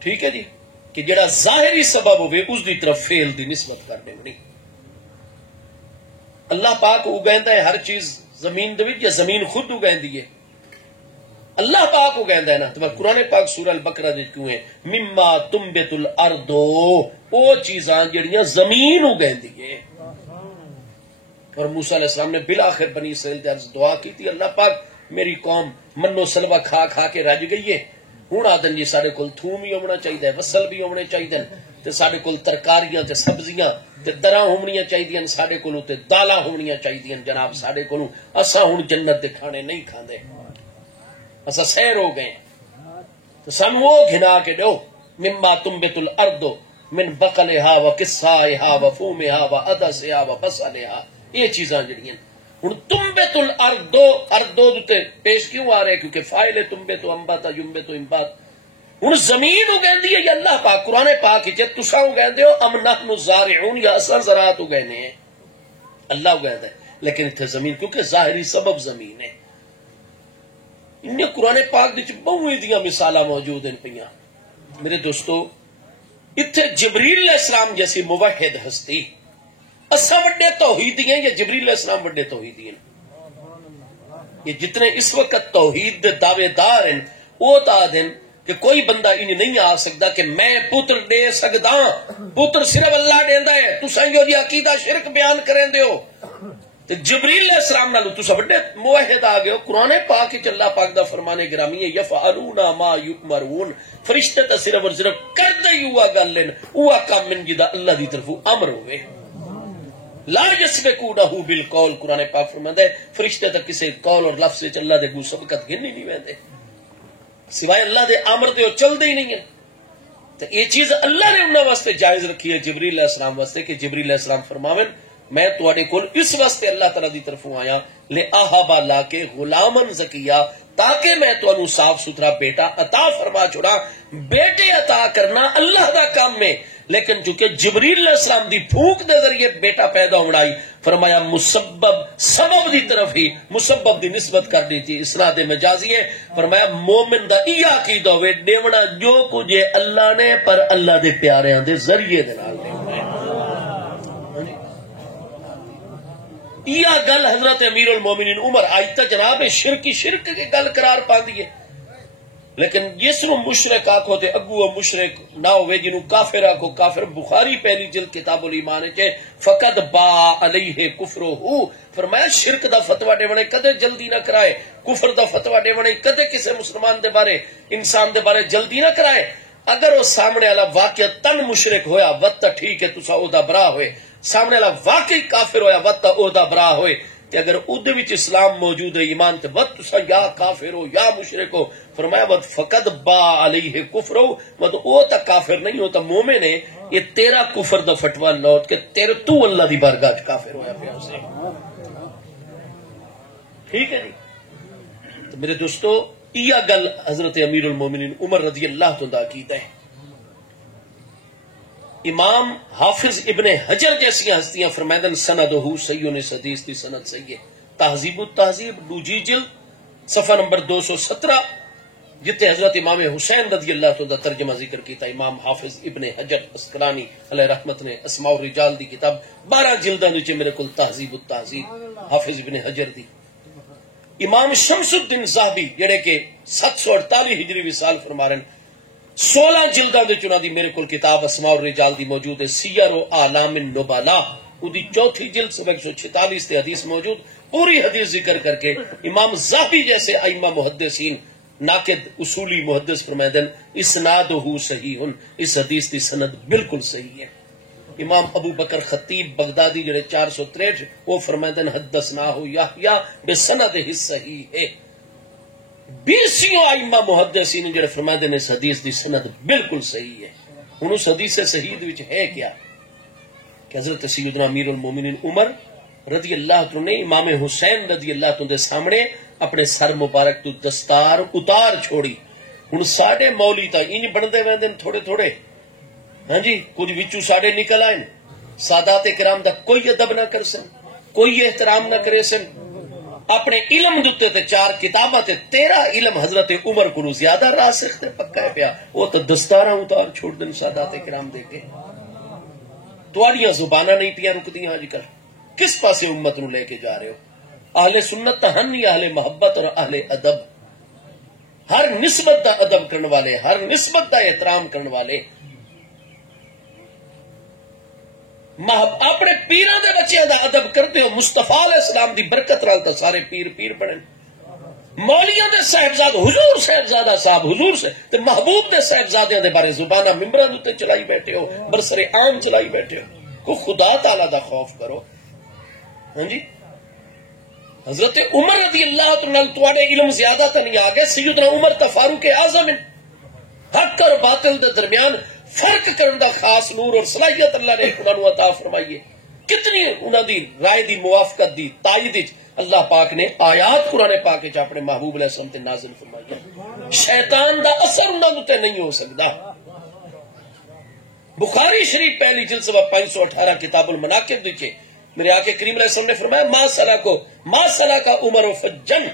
ٹھیک ہے جی، کہ جڑا ظاہری سبب ہوئے اس دی طرف فعل دی نسبت کرنے میں نہیں. اللہ پاک اگیندا ہے ہر چیز زمین دے وچ یا زمین خود اگیندی ہے؟ اللہ پاک اگیندا ہے نا. تو قرآن پاک سورہ البقرہ دے کیوں ہے مما تنبت الارض، او چیزاں جڑیاں زمین اگیندی ہے. اور موسیٰ علیہ السلام نے بالآخر بنی اسرائیل دے دعا کی تھی اللہ پاک میری قوم منو سلوا کھا کھا کے رج گئی ہے، ہوں آدن جی سارے کول تھوم بھی ہونا چاہیے، وسل بھی ہونے چاہیے، تے سارے کول ترکاریاں تے سبزیاں تے دراں ہونیاں چاہیے، سارے کولوں تے دالاں ہونیاں چاہیے. جناب سارے کولوں اساں ہن جنت دے کھانے نہیں کھاندے. اسا سیر ہو گئے تو سن وہ گھنا کے دو مما تنبت الارض من بقلہا و قصائہا و فومہا و عدسہا و بصلہا، یہ چیزاں جڑیاں ہن تنبت الارض اردو تے پیش کیوں آ رہے کیونکہ فاعل تنبت انبت ينبت انبات، ہن زمین اگیندی ہے یا اللہ پاک قرآن پاک وچ تساں اگیندے ہو ام نحن زارعون یا اساں زراعت اگینے ہیں، اللہ اگیندا ہے لیکن اتنے زمین کیونکہ ظاہری سبب زمین ہے۔ ان قرآن پاک وچ بہت دیاں مثالاں موجود ہیں پیاں میرے دوستو، اتنے جبریل علیہ السلام جیسی موحد ہستی، اساں وڈے توحیدی ہیں یا جبریل علیہ السلام وڈے توحیدی ہیں؟ یہ جتنے اس وقت توحید دے دعوے دار ہیں وہ تا دن کہ کوئی بندہ انہیں نہیں آ سکتا کہ میں پتر دے سکتا، پتر صرف اللہ دیندا ہے، تساں جو دی عقیدہ شرک بیان کریں دیو تے جبریل علیہ السلام نال تساں بڑے موحد آ گئے ہو۔ قرآن پاک وچ اللہ پاک دا فرمان گرامی ہے یفعلون ما یؤمرون، فرشتے تے صرف اور صرف کردے ہی ہوا گل ہیں، ہوا کام من جدا اللہ دی طرف امر ہوئے، لا یسبقونہ بالقول، قرآن پاک فرماندا ہے فرشتے تے کسی قول اور لفظ وچ اللہ دے گو سبقت گھنی نہیں ویندے، سوائے اللہ دے امر دے چل دے ہی نہیں ہے۔ تو یہ چیز اللہ نے انہاں واسطے جائز رکھی ہے جبریل علیہ السلام واسطے کہ جبریل علیہ السلام فرماون میں تواڈے کول اس واسطے اللہ تعالی دی طرفوں آیا لے آہبا لا کے غلامن زکیہ، تاکہ میں تانوں صاف ستھرا بیٹا عطا فرما چھوڑا۔ بیٹے عطا کرنا اللہ دا کام میں، لیکن چونکہ جبریل علیہ السلام دی پھونک دے ذریعے بیٹا پیدا ہوڑائی، فرمایا مسبب سبب دی طرف ہی مسبب دی نسبت کر دی تھی، اسناد مجازی ہے، فرمایا مومن دا یہ عقیدہ ہوئے دیونا جو کچھ اللہ نے پر اللہ دے پیاریاں دے ذریعے دے نال دیونا ہے۔ یہ گل حضرت امیر المومنین عمر آج تک جناب شرک کی گل قرار پاندی ہے، لیکن جس نو مشرک آکھو تے اگو مشرک نہ ہوئے، جنو کافر آکھو کافر۔ بخاری پہلی جلد کتاب الایمان ہے فقد با علیہ کفرہ، فرمایا شرک دا فتوی دیونے کدے جلدی نہ کرائے، کفر دا فتوی دیونے کدے کسے مسلمان دے بارے انسان دے بارے جلدی نہ کرائے۔ اگر وہ سامنے والا واقعہ تن مشرک ہویا وقت ٹھیک ہے تسا او دا برا ہوئے، سامنے والا واقعی کافر ہویا وقت او دا برا ہوئے، کہ اگر اودے وچ اسلام موجود ہے ایمان تے وقت تسا یا کافر ہو یا مشرک ہو، فرمایا وقت فقد با علیہ کفر ہو، وقت او تا کافر نہیں ہوتا مومن ہے، یہ تیرا کفر دا فتوی لوٹ کے تیرے تو اللہ دی بارگاہ وچ کافر ہویا پیا اسے، ٹھیک ہے جی۔ تو میرے دوستو یہ گل حضرت امیر المومنین عمر رضی اللہ عنہ کیتا ہے۔ امام حافظ ابن حجر جیسی ہستیاں فرمائدن سندہ صحیح، اس حدیث کی سند صحیح ہے۔ تہذیب التہذیب دوجی جلد صفحہ نمبر 217 جتے حضرت امام حسین رضی اللہ عنہ ترجمہ ذکر کیتا، امام حافظ ابن حجر اسقلانی علیہ رحمت نے اسماء الرجال دی کتاب 12 جلداں وچ میرے کول تہذیب التہذیب حافظ ابن حجر دی۔ امام شمس الدین ذہبی جڑے کہ 748 ہجری وصال فرما رہے ہیں، 16 جلداں دے چنا دی میرے کول کتاب اسماء الرجال دی موجود ہے، سیر و اعلام النبلا دی چوتھی جلد صفحہ 146 تے حدیث موجود، پوری حدیث ذکر کر کے امام ذہبی جیسے ائمہ محدثین ناقد اصولی محدث فرمائدن اسنادہ صحیح، اس حدیث دی سند بالکل صحیح ہے۔ امام ابو بکر خطیب بغدادی جڑے 463 وہ فرمائدن حدثناہ یحییٰ بسندہ صحیح ہے۔ 20 ائمہ محدثین جڑے فرمائدن اس حدیث دی سند بالکل صحیح ہے۔ ہن اس حدیث صحیح وچ ہے کیا کہ حضرت سیدنا امیر المومنین عمر رضی اللہ عنہ نے امام حسین رضی اللہ عنہ دے سامنے اپنے سر مبارک تو دستار اتار چھوڑی۔ ہن ساڈے مولی تا انج بندے ویندن تھوڑے تھوڑے، ہاں جی کچھ وچوں ساڈے نکل آئے، سادات کرام دا کوئی ادب نہ کر سن، کوئی احترام نہ کرے سن، اپنے علم دتے تے 4 کتاباں تے تیرا علم حضرت عمر کو زیادہ راسخ تے پکا ہے پیا، وہ تو دستاراں اتار چھوڑ دن سادات کرام دے کے۔ تواڈیاں زباناں نہیں پیاں رکدیاں اج کل، کس پاسے امت نو لے کے جا رہے ہو؟ اہل سنت تہن نہیں، اہل محبت اور اہل ادب، ہر نسبت دا ادب کرنے والے، ہر نسبت دا احترام کرنے والے، اپنے پیراں دے بچے دا ادب کرتے ہو۔ مصطفیٰ علیہ السلام دی برکت نال تے سارے پیر پیر بنے، مولیاں دے صاحبزاد حضور صاحبزادہ صاحب حضور سے تے محبوب دے صاحبزادیاں دے بارے زباناں ممبراں تے چلائی بیٹھے ہو، برسر عام چلائی بیٹھے ہو، کو خدا تعالی دا خوف کرو۔ ہاں جی حضرت عمر رضی اللہ عنہ تواڈے علم زیادہ تو نہیں آ گئے، سیدنا عمر تا فاروق اعظم حق اور باطل دے درمیان فرق کرن دا خاص نور اور صلاحیت اللہ نے انہاں نوں عطا فرمائی ہے. کتنی انہاں دی رائے دی موافقت دی تائید وچ اللہ پاک نے آیات قرآن پاک وچ اپنے محبوب علیہ السلام تے نازل فرمائی ہے. شیطان دا اثر انہاں تے نہیں ہو سکدا. بخاری شریف پہلی جلد صفحہ 518 کتاب المناقب وچ میرے آقا کریم علیہ السلام نے فرمایا ما سلکا عمر فجن،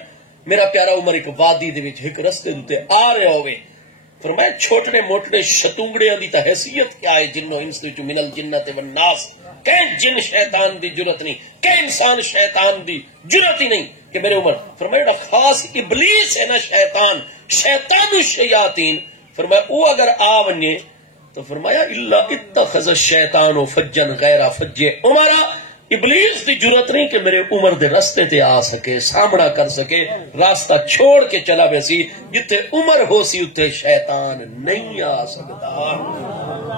میرا پیارا عمر ایک وادی دے وچ ایک رستے دے آ رہا ہوئے، فرمایا چھوٹے موٹے شتونگڑیاں دی تا حیثیت کیا ہے جنوں انس وچ من الجنت والناس، کہ جن شیطان دی جرت نہیں، کہ انسان شیطان دی جرت ہی نہیں کہ میرے عمر. فرمایا خاص ابلیس ہے نا شیطان الشیاطین، فرمایا او اگر آ ونجے تو فرمایا الا اتخذ الشیطان فجن غیر فج عمر، ابلیس دی جرت نہیں کہ میرے عمر دے رستے تے آ سکے، سامنا کر سکے، راستہ چھوڑ کے چلا ویسی. جتھے عمر ہو سی اتھے شیطان نہیں آ سکتا.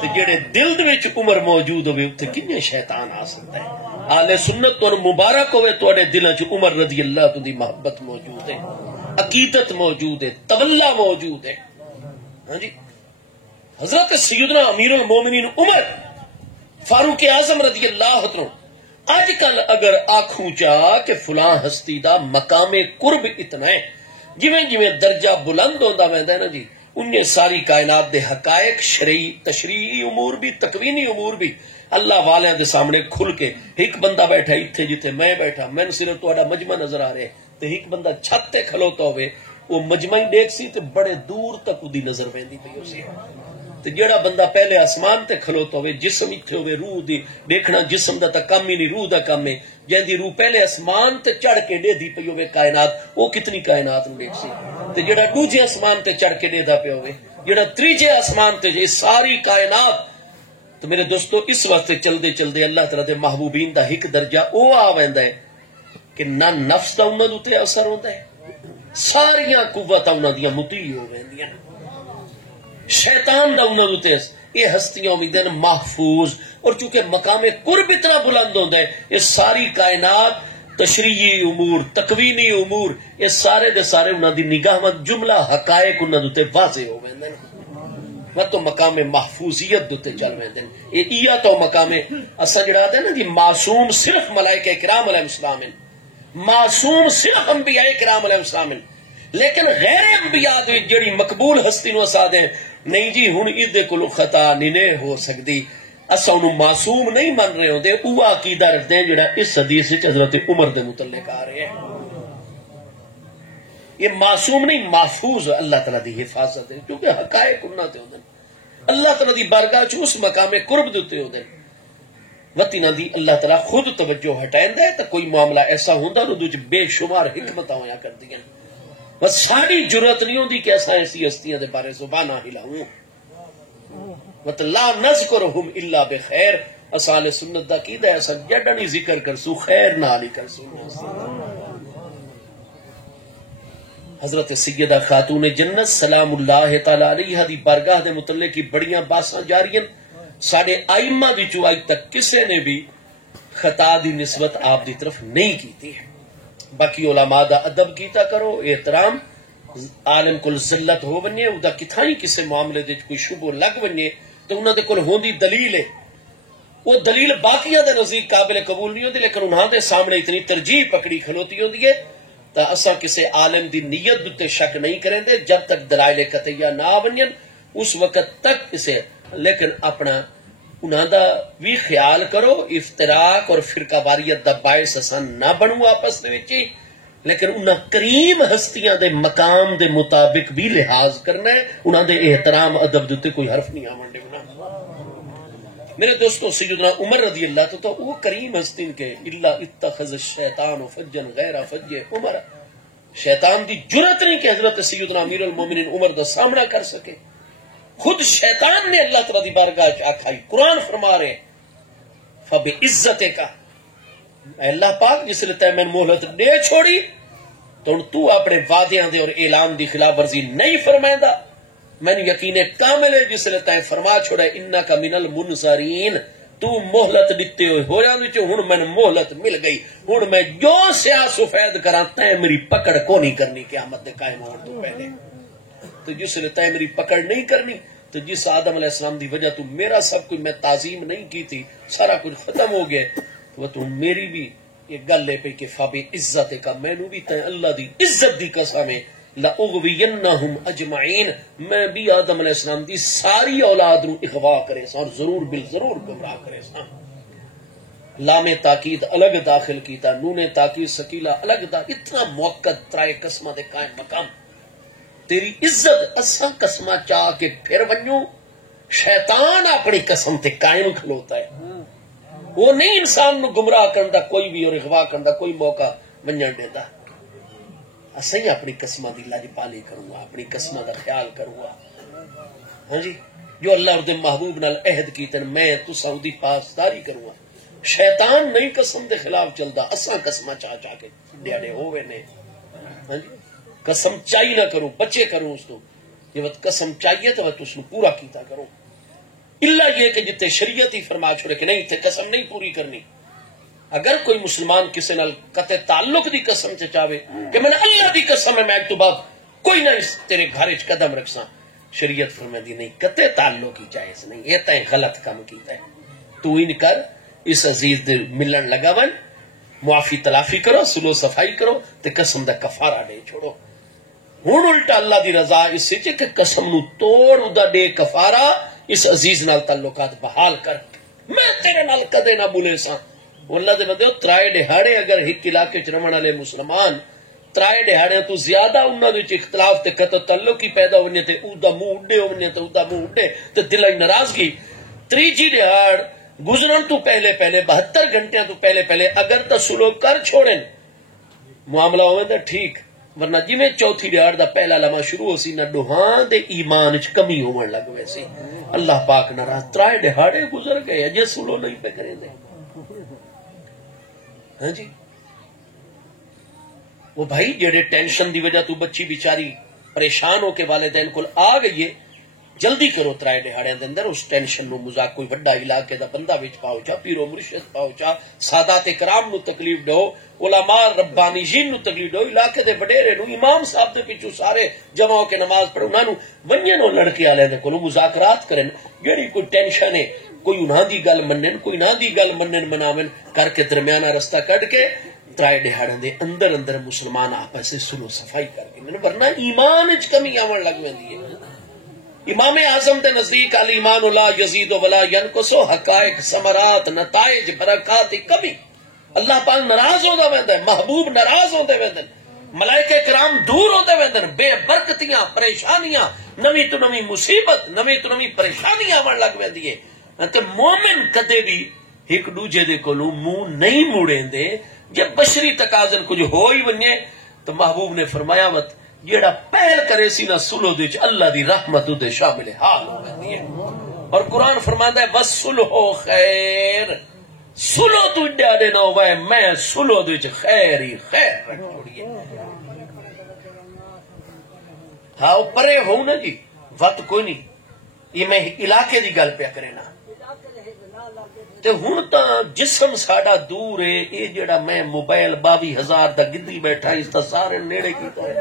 تے جڑے دل دے وچ عمر موجود ہوئے اتھے کنے شیطان آ سکتا ہے. آل سنت تو مبارک ہوئے تواڈے دلاں چ عمر رضی اللہ عنہ دی محبت موجود ہے، عقیدت موجود ہے، تولا موجود ہے. ہاں جی، حضرت سیدنا امیر المومنین عمر فاروق اعظم رضی اللہ عنہ اج کل اگر آکھوں چاہ کہ فلاں ہستی دا مقام قرب اتنا ہے، جویں جویں درجہ بلند ہوندا ویندا ہے نا جی، انہیں ساری کائنات دے حقائق شرعی تشریعی امور بھی تکوینی امور بھی اللہ والیاں دے سامنے کھل کے، ایک بندہ بیٹھا اتھے جتھے میں بیٹھا، مینوں صرف تہاڈا مجمع نظر آ رہا ہے، تے ایک بندہ چھت تے کھلوتا ہوئے وہ مجمع ہی دیکھ سی تے بڑے دور تک اودی نظر ویندی پئی ہوسی. تے جیڑا بندہ پہلے آسمان تے کھلوتا ہوئے، جسم اتھے ہوئے، روح دی دیکھنا جسم دا تا کم ہی نہیں، روح دا کم ہے. جیندی روح پہلے آسمان تے چڑھ کے دے دی پئی ہوئے کائنات، وہ کتنی کائنات نوں دیکھ سی. تے جیڑا دوجے آسمان تے چڑھ کے دے دا پیا ہوئے، جیڑا تیجے آسمان تے یہ ساری کائنات. تو میرے دوستو اس واسطے چلدے چلدے اللہ تعالی دے محبوبین دا ایک درجہ او آ ویندا ہے کہ نہ نفس دا انہاں تے اثر ہوندا ہے، ساریاں قوتاں انہاں دیاں مطیع ہو ویندیاں، شیطان دا انہاں تے یہ ہستیاں امیدیں محفوظ. اور چونکہ مقام قرب اتنا بلند ہوتا ہے، یہ ساری کائنات تشریعی امور تکوینی امور یہ سارے دے سارے انہاں دی نگاہ میں جملہ حقائق انہاں تے واضح ہو ویندے وہ تو مقام محفوظیت دے چل ویندے. یہ تو مقام اساں جڑا آدھے نا جی معصوم صرف ملائکہ کرام علیہ السلام ہیں، معصوم صرف انبیاء کرام علیہ السلام ہیں، لیکن غیر انبیاء دی جڑی مقبول ہستی نو اسا دے نہیں جی ہن ادے کول خطا نہیں ہو سکتی، اسا انہوں معصوم نہیں من رہے ہوندے. او عقیدہ رکھتے ہیں جڑا اس حدیث وچ حضرت عمر دے متعلق آ رہے ہیں. یہ معصوم نہیں، محفوظ اللہ تعالی دی حفاظت ہے، کیونکہ حقائق انہاں تے ہوندے اللہ تعالی دی بارگاہ چ اس مقام قرب دے تے ہوندے وتینا دی اللہ تعالی خود توجہ ہٹائندا ہے. تے کوئی معاملہ ایسا ہوندا نو وچ بے شمار حکمتاں ہویا کردیاں، بس ساری جرت نہیں ہوندی کہ ایسا ایسی ہستیاں دے بارے زبان نہ ہلاؤں. لا نذکرہم الا بخیر، اصل سنت دا عقیدہ ہے اساں جڑا نہیں ذکر کرسو خیر نال ہی کرسو. حضرت سیدہ خاتون جنت سلام اللہ تعالی علیہ دی بارگاہ دے متعلق کی بڑیاں باساں جاری ہیں. ساڈے ائمہ وچوں اج تک کسے نے بھی خطا دی نسبت آپ دی طرف نہیں کیتی ہے. باقی علماء دا ادب کیتا کرو، احترام، عالم کول ذلت ہو ونجے ادا کتھائی کسے معاملے دے کوئی شبہ لگ ونجے تو انہاں دے کول ہوندی دلیل ہے، وہ دلیل باقیاں دے نزدیک قابل قبول نہیں ہوندی، لیکن انہاں دے سامنے اتنی ترجیح پکڑی کھلوتی ہوندی ہے تا اساں کسے عالم دی نیت تے شک نہیں کریں دے جب تک دلائل قطعیہ نہ بنن اس وقت تک اسے. لیکن اپنا انہاں دا بھی خیال کرو، افتراق اور فرقہ واریت دا باعث اساں نہ بنو آپس دے وچ، لیکن انہاں کریم ہستیاں دے مقام دے مطابق بھی لحاظ کرنا ہے، انہاں دے احترام ادب دے کوئی حرف نہیں آون دے. میرے دوستو سیدنا عمر رضی اللہ عنہ تو وہ کریم ہستین کے الا اتخذ الشیطان فجا غیر فج عمر، شیطان دی جرت نہیں کہ حضرت سیدنا امیر المومنین عمر دا سامنا کر سکے. خود شیطان نے اللہ تعالی دی بارگاہ چ آکھائی، قرآن فرما رہے فبعزتک، اللہ پاک جس نے تے میں مہلت دے چھوڑی تو اپنے وعدیاں دے اور اعلان دی خلاف ورزی نہیں فرمائندا، میں نے یقین کامل ہے جس نے تے فرما چھوڑا انک من المنذرین، تو مہلت دیتے ہوئے ہو جاندی چو ہن میں مہلت مل گئی ہن میں جو سیاہ سفید کراں تے میری پکڑ کو نہیں کرنی قیامت دے قائم ہون تو پہلے تو جس نے تے میری پکڑ نہیں کرنی تو جس آدم علیہ السلام دی وجہ تو میرا سب کچھ میں تعظیم نہیں کی تھی سارا کچھ ختم ہو گیا تو تو میری بھی یہ گل لے پہ کہ فابی عزت کا میں نو بھی تے اللہ دی عزت دی قسم ہے لَأُغْوِيَنَّهُمْ اجمعین میں بھی آدم علیہ السلام دی ساری اولاد نو اغوا کرے سا اور ضرور بالضرور گمراہ کرے سا لام تاکید الگ داخل کیتا نون تاکید سکیلا الگ دا اتنا موقت ترائے قسمہ دے قائم مقام تیری عزت اساں قسمہ چاہ کے پھر ونیوں شیطان اپنی قسم تے قائم کھلوتا ہے وہ نہیں انسان نو گمراہ کرندا کوئی بھی اور اغوا کرندا کوئی موقع ونجن دیتا اساں اپنی قسمہ دی لاج پالی کروں گا اپنی قسمہ دا خیال کروں گا ہاں جی جو اللہ اور دے محبوب نال عہد کیتن میں تو سعودی پاسداری کروں گا شیطان نہیں قسم دے خلاف چلدا اساں قسمہ چاہ چاہ کے ڈیڑے ہوئے نے ہاں جی قسم چاہی نہ کروں بچے کروں اس کو یہ وقت قسم چاہیے تو وقت اس کو پورا کیتا کروں اللہ یہ کہ جتے شریعت ہی فرما چھوڑے کہ نہیں تے قسم نہیں پوری کرنی اگر کوئی مسلمان کسی نال قطع تعلق دی قسم سے چاہے کہ میں نے اللہ دی قسم ہے میں تو بعد کوئی نہ اس تیرے گھر وچ قدم رکھساں شریعت فرماندی نہیں قطع تعلق ہی جائز نہیں یہ تے غلط کام کیتا ہے تو ان کر اس عزیز دے ملن لگا ون معافی تلافی کرو سلو صفائی کرو تے قسم دا کفارہ دے چھوڑو ہن الٹا اللہ دی رضا اس سے کہ قسم نو توڑ ادا دے کفارہ اس عزیز نال تعلقات بحال کر میں تیرے نال کدے نہ بھولے ساں اللہ دے بندے ترائے دہاڑے اگر ایک علاقے چ رہن والے مسلمان ترائے دہاڑے تو زیادہ انہاں دے وچ اختلاف تے قطع تعلق ہی پیدا ہونے تے اودا منہ اڈے ہونے تے اودا منہ اڈے تے دل وچ ناراضگی تریجی دہاڑ گزرن تو پہلے 72 گھنٹے تو پہلے اگر تو سلو کر چھوڑن معاملہ ہوئے تو ٹھیک ورنہ جی میں چوتھی دہاڑ دا پہلا لمحہ شروع ہو سی نہ ڈوہاں دے ایمان وچ کمی ہون لگ ویسی اللہ پاک ناراض ترائے دہاڑے گزر گئے اجے سلو نہیں پہ کریں دے ہاں جی وہ بھائی جڑے ٹینشن دی وجہ تو بچی بیچاری پریشان ہو کے والدین کو آ گئی ہے جلدی کرو ترائے دہاڑے دے اندر اس ٹینشن نو مزاق کوئی بڑا علاقے دا بندہ وچ پاؤ چا پیرو مرشد پاؤ چا سادات کرام نو تکلیف دو علماء ربانیین نو تکلیف دو علاقے دے وڈیرے نو امام صاحب دے پیچھے سارے جمع ہو کے نماز پڑھو انہاں نو ونجن او لڑکے والے دے کولو مذاکرات کرن جڑی کوئی ٹینشن ہے کوئی انہاں دی گل منن کوئی نہ دی گل منن مناون کر کے درمیانہ رستہ کڈ کے ترائے دہاڑے دے اندر مسلمان آپس سے سلو صفائی کر کے ورنہ ایمان وچ کمی آون لگ ویندی ہے امام اعظم دے نزدیک الایمان لا یزید ولا ینقص حقائق ثمرات نتائج برکات کمی اللہ پاک ناراض ہوندا ویندا ہے محبوب ناراض ہوندے ویندن ملائکہ کرام دور ہوندے ویندن بے برکتیاں پریشانیاں نویں تو نویں مصیبت نویں تو نویں پریشانیاں آون لگ ویندی ہے تے مومن کدے بھی ایک دوجے دے کولوں منہ نہیں موڑیندے جب بشری تقاضن کچھ ہو ہی ونجے تو محبوب نے فرمایا وت جیڑا پہل کرے سی نہ سلو دے اللہ دی رحمت دے شامل حال ہو جاتی ہے اور قرآن فرماندا ہے بس سلو خیر سلو تو ڈاڈے نہ ہوئے میں سلو دے خیر ہی خیر رکھ چھوڑیے ہاں پرے ہو نا جی وقت کوئی نہیں یہ میں علاقے دی گل پیا کرے نا تے ہن تا جسم ساڈا دور ہے اے جڑا میں موبائل 22,000 دا گدی بیٹھا اس تا سارے نیڑے کیتا ہے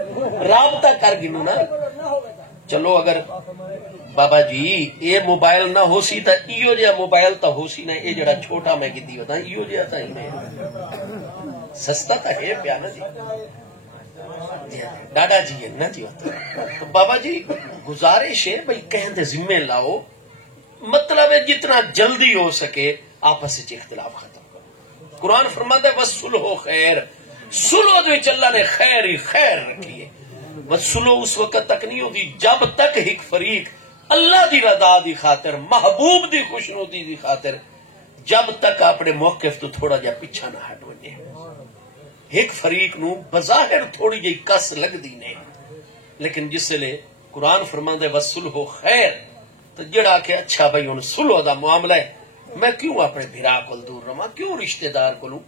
رابطہ کر گنو نا چلو اگر بابا جی اے موبائل نہ ہو سی تا ایو جا موبائل تا ہو سی نا اے جڑا چھوٹا میں گدی ہوتا ایو جا تا ہی نہیں سستا تا ہے پیا نا جی ڈاڈا جی ہے نا جی تو بابا جی گزارش ہے بھائی کہیں دے ذمہ لاؤ مطلب ہے جتنا جلدی ہو سکے آپس سے اختلاف ختم کرو قرآن فرماتا ہے بس سلو خیر سلو جو اللہ نے خیر ہی خیر رکھی ہے بس سلو اس وقت تک نہیں ہوتی جب تک ایک فریق اللہ دی رضا دی خاطر محبوب دی خوشنودی دی خاطر جب تک اپنے موقف تو تھوڑا جا پیچھا نہ ہٹ وجے ایک فریق نو بظاہر تھوڑی جی کس لگ دی نے لیکن جس لے قرآن فرماتا ہے بس سلو خیر تو جڑا کہ اچھا بھائی ہن سلو دا معاملہ ہے میں کیوں اپنے بھرا کو دور رہا کیوں رشتہ دار کو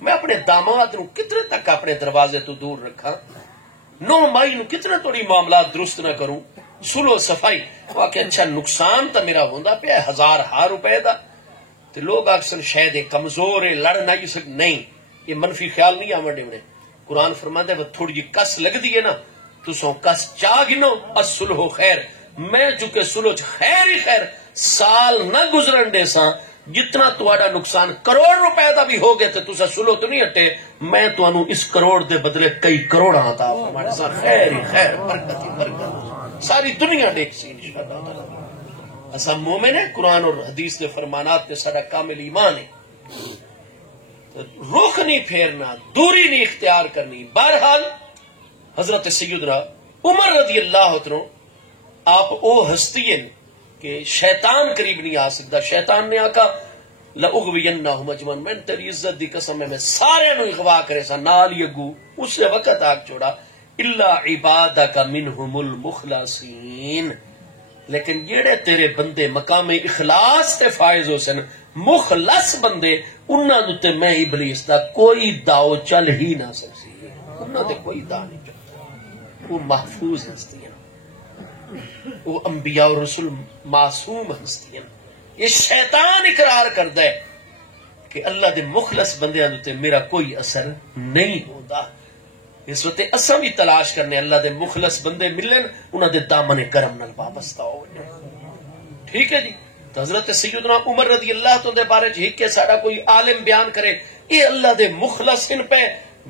میں اپنے داماد نو کتنے تک اپنے دروازے تو دور رکھا نو مائی نو کتنے توڑی معاملات درست نہ کروں سلو صفائی واقع اچھا نقصان تو میرا ہوندا پیا 1000 روپے دا تو لوگ اکثر شاید کمزور ہے لڑ نہیں سک نہیں، یہ منفی خیال نہیں آوڑے بنے. قرآن فرماتا ہے تھوڑی جی کس لگ دی ہے نا تو سو کس چاہ گنو الصلح خیر، میں چونکہ سلو خیر ہی خیر سال نہ گزرن دے سا جتنا تہاڈا نقصان کروڑ روپے دا بھی ہو گیا تو تسا سلو تو نہیں ہٹے، میں تانوں اس کروڑ دے بدلے کئی کروڑ عطا فرمانے سا، خیر ہی خیر برکت ہی برکت ساری دنیا دیکھ سی انشاءاللہ تعالی. اسا مومن ہے، قرآن اور حدیث کے فرمانات پہ سارا کامل ایمان ہے، رخ نہیں پھیرنا، دوری نہیں اختیار کرنی. بہرحال حضرت سیدنا عمر رضی اللہ عنہ آپ او ہستی ہیں کہ شیطان قریب نہیں آ سکتا. شیطان نے آکا لأغوینہم اجمعین، میں تیری عزت دی قسم میں سارے نو اغوا کرے سا نال یگو اس وقت آگ چھوڑا الا عبادک منہم المخلصین، لیکن جڑے تیرے بندے مقام اخلاص تے فائز ہو سن، مخلص بندے، انہاں تے میں ابلیس دا کوئی داؤ چل ہی نہ سکسی، انہاں تے کوئی دا نہیں چلتا. وہ محفوظ ہستی ہیں، وہ انبیاء اور رسول معصوم ہستی ہیں. یہ شیطان اقرار کردا ہے کہ اللہ دے مخلص بندیاں تے میرا کوئی اثر نہیں ہوندا. اس وقت اساں بھی تلاش کرنے اللہ دے مخلص بندے ملن، انہاں دے دامن کرم نال وابستہ ہو. ٹھیک ہے جی. تو حضرت سیدنا عمر رضی اللہ عنہ دے بارے چ کہ ساڈا کوئی عالم بیان کرے یہ اللہ دے مخلص ان پہ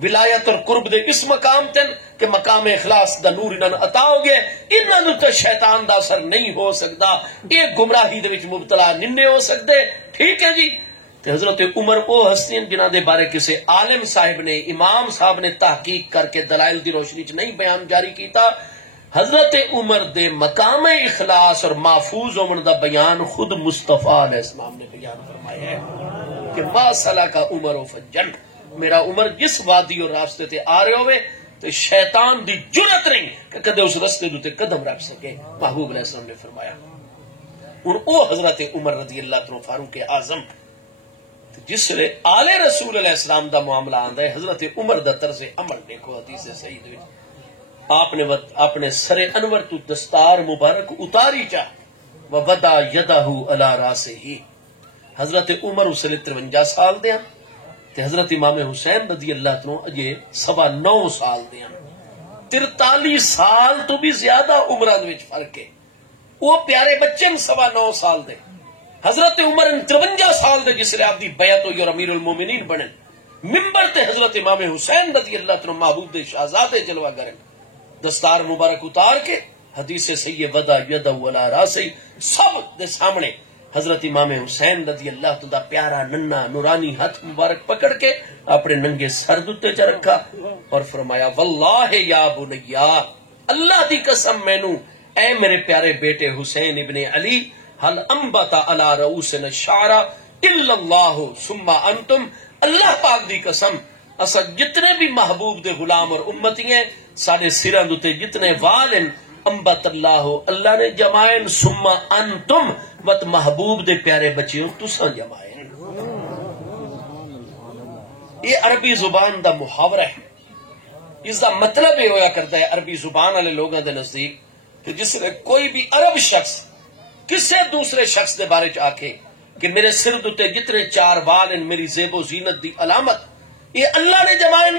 ولایت اور قرب دے اس مقام تن کہ مقام اخلاص دا نور انہاں عطا ہو گیا، انہاں نوں تے شیطان دا اثر نہیں ہو سکتا، یہ گمراہی دے وچ مبتلا نہیں ہو سکتے. ٹھیک ہے جی. تو حضرت عمر او ہستیاں جنہاں دے بارے کسی عالم صاحب نے امام صاحب نے تحقیق کر کے دلائل دی روشنی چ نہیں بیان جاری کیتا. حضرت عمر دے مقام اخلاص اور محفوظ عمر دا بیان خود مصطفیٰ علیہ السلام نے بیان فرمایا ہے کہ ما سلک عمر فجن، میرا عمر جس وادی اور راستے تے آ رہے ہوئے تو شیطان دی جرت نہیں کہ کدے اس راستے تے قدم رکھ سکے. محبوب علیہ السلام نے فرمایا. اور او حضرت عمر رضی اللہ عنہ فاروق اعظم جس لئے آل رسول علیہ السلام دا معاملہ آندا ہے، حضرت عمر دا طرز عمل دیکھو حدیث صحیح دے آپ نے اپنے سر انور تو دستار مبارک اتاری چاہ وَوَدَا يَدَهُ عَلَى رَاسِهِ. حضرت عمر اس لئے 53 سال دیا تے حضرت امام حسین رضی اللہ عنہ اجے 9.25 سال دیا. 43 سال تو بھی زیادہ عمران وچ فرق ہے. وہ پیارے بچے 9.25 سال دے، حضرت عمر 53 سال دے جس لئے آپ دی بیعت ہوئی اور امیر المومنین بنے. ممبر تے حضرت امام حسین رضی اللہ عنہ محبوب دے شہزادے جلوہ گرن دستار مبارک اتار کے حدیث سید ودا یدہ علی راسی سب دے سامنے حضرت امام حسین رضی اللہ عنہ دا پیارا ننا نورانی ہاتھ مبارک پکڑ کے اپنے ننگے سر دتے چ رکھا اور فرمایا واللہ یا بنیا، اللہ دی قسم مینوں اے میرے پیارے بیٹے حسین ابن علی، حل انبت علی رؤوسنا الشعر الا اللہ ثم انتم، اللہ پاک دی قسم اسا جتنے بھی محبوب دے غلام اور امتی ہیں سارے سراں دتے جتنے وال ہیں انبت اللہ، اللہ نے جمائن ثم انتم وت محبوب دے پیارے بچیوں تساں جمائن. یہ عربی زبان دا محاورہ ہے. اس دا مطلب یہ ہویا کرتا ہے عربی زبان والے لوگوں دے نزدیک کہ جس نے کوئی بھی عرب شخص کسے دوسرے شخص دے بارے چ آکھے کہ میرے سر دتے جتنے 4 وال ہیں میری زیب و زینت دی علامت یہ اللہ نے جمائن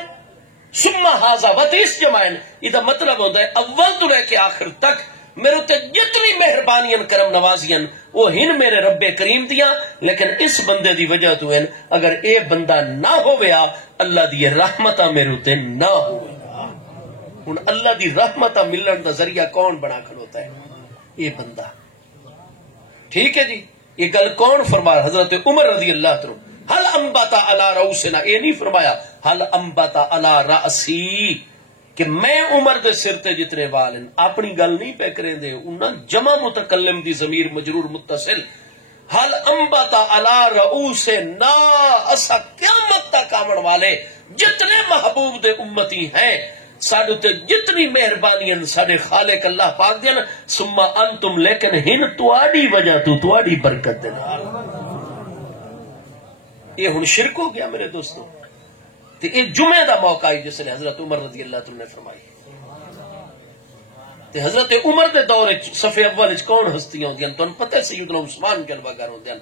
ثم ھذا وتیس جمائن، یہ دا مطلب ہوتا ہے اول تو لے کے آخر تک میرے تے جتنی مہربانیاں کرم نوازیاں وہ ہن میرے رب کریم دیاں، لیکن اس بندے دی وجہ تو ہیں اگر اے بندہ نہ ہویا اللہ دی رحمتہ میرے تے نہ ہویا. ہن اللہ دی رحمتہ ملن دا ذریعہ کون بنا کھڑوتا ہے؟ یہ بندہ. ٹھیک ہے جی. یہ گل کون فرما؟ حضرت عمر رضی اللہ عنہ. حل انبت علی رؤوسنا، یہ نہیں فرمایا حل انبت علی رأسی کہ میں عمر دے سر تے جتنے وال ہیں. اپنی گل نہیں پہ کریں دے انہاں جمع متکلم دی ضمیر مجرور متصل. حل انبت علی رؤوسنا، اسا قیامت تک آون والے جتنے محبوب دے امتی ہیں ساڈے تے جتنی مہربانیاں ساڈے خالق اللہ پاک دیاں ثم انتم، لیکن ہن تواڈی وجہ تو تواڈی برکت دے نال. یہ ہن شرک ہو گیا میرے دوستو. تے یہ جمعے دا موقع ہے جس نے حضرت عمر رضی اللہ عنہ نے فرمائی. تے حضرت عمر دے دور وچ صف اول وچ کون ہستیاں ہوندیاں؟ تانوں پتہ ہے سیدنا عثمان جلوہ گر ہوندے ہیں،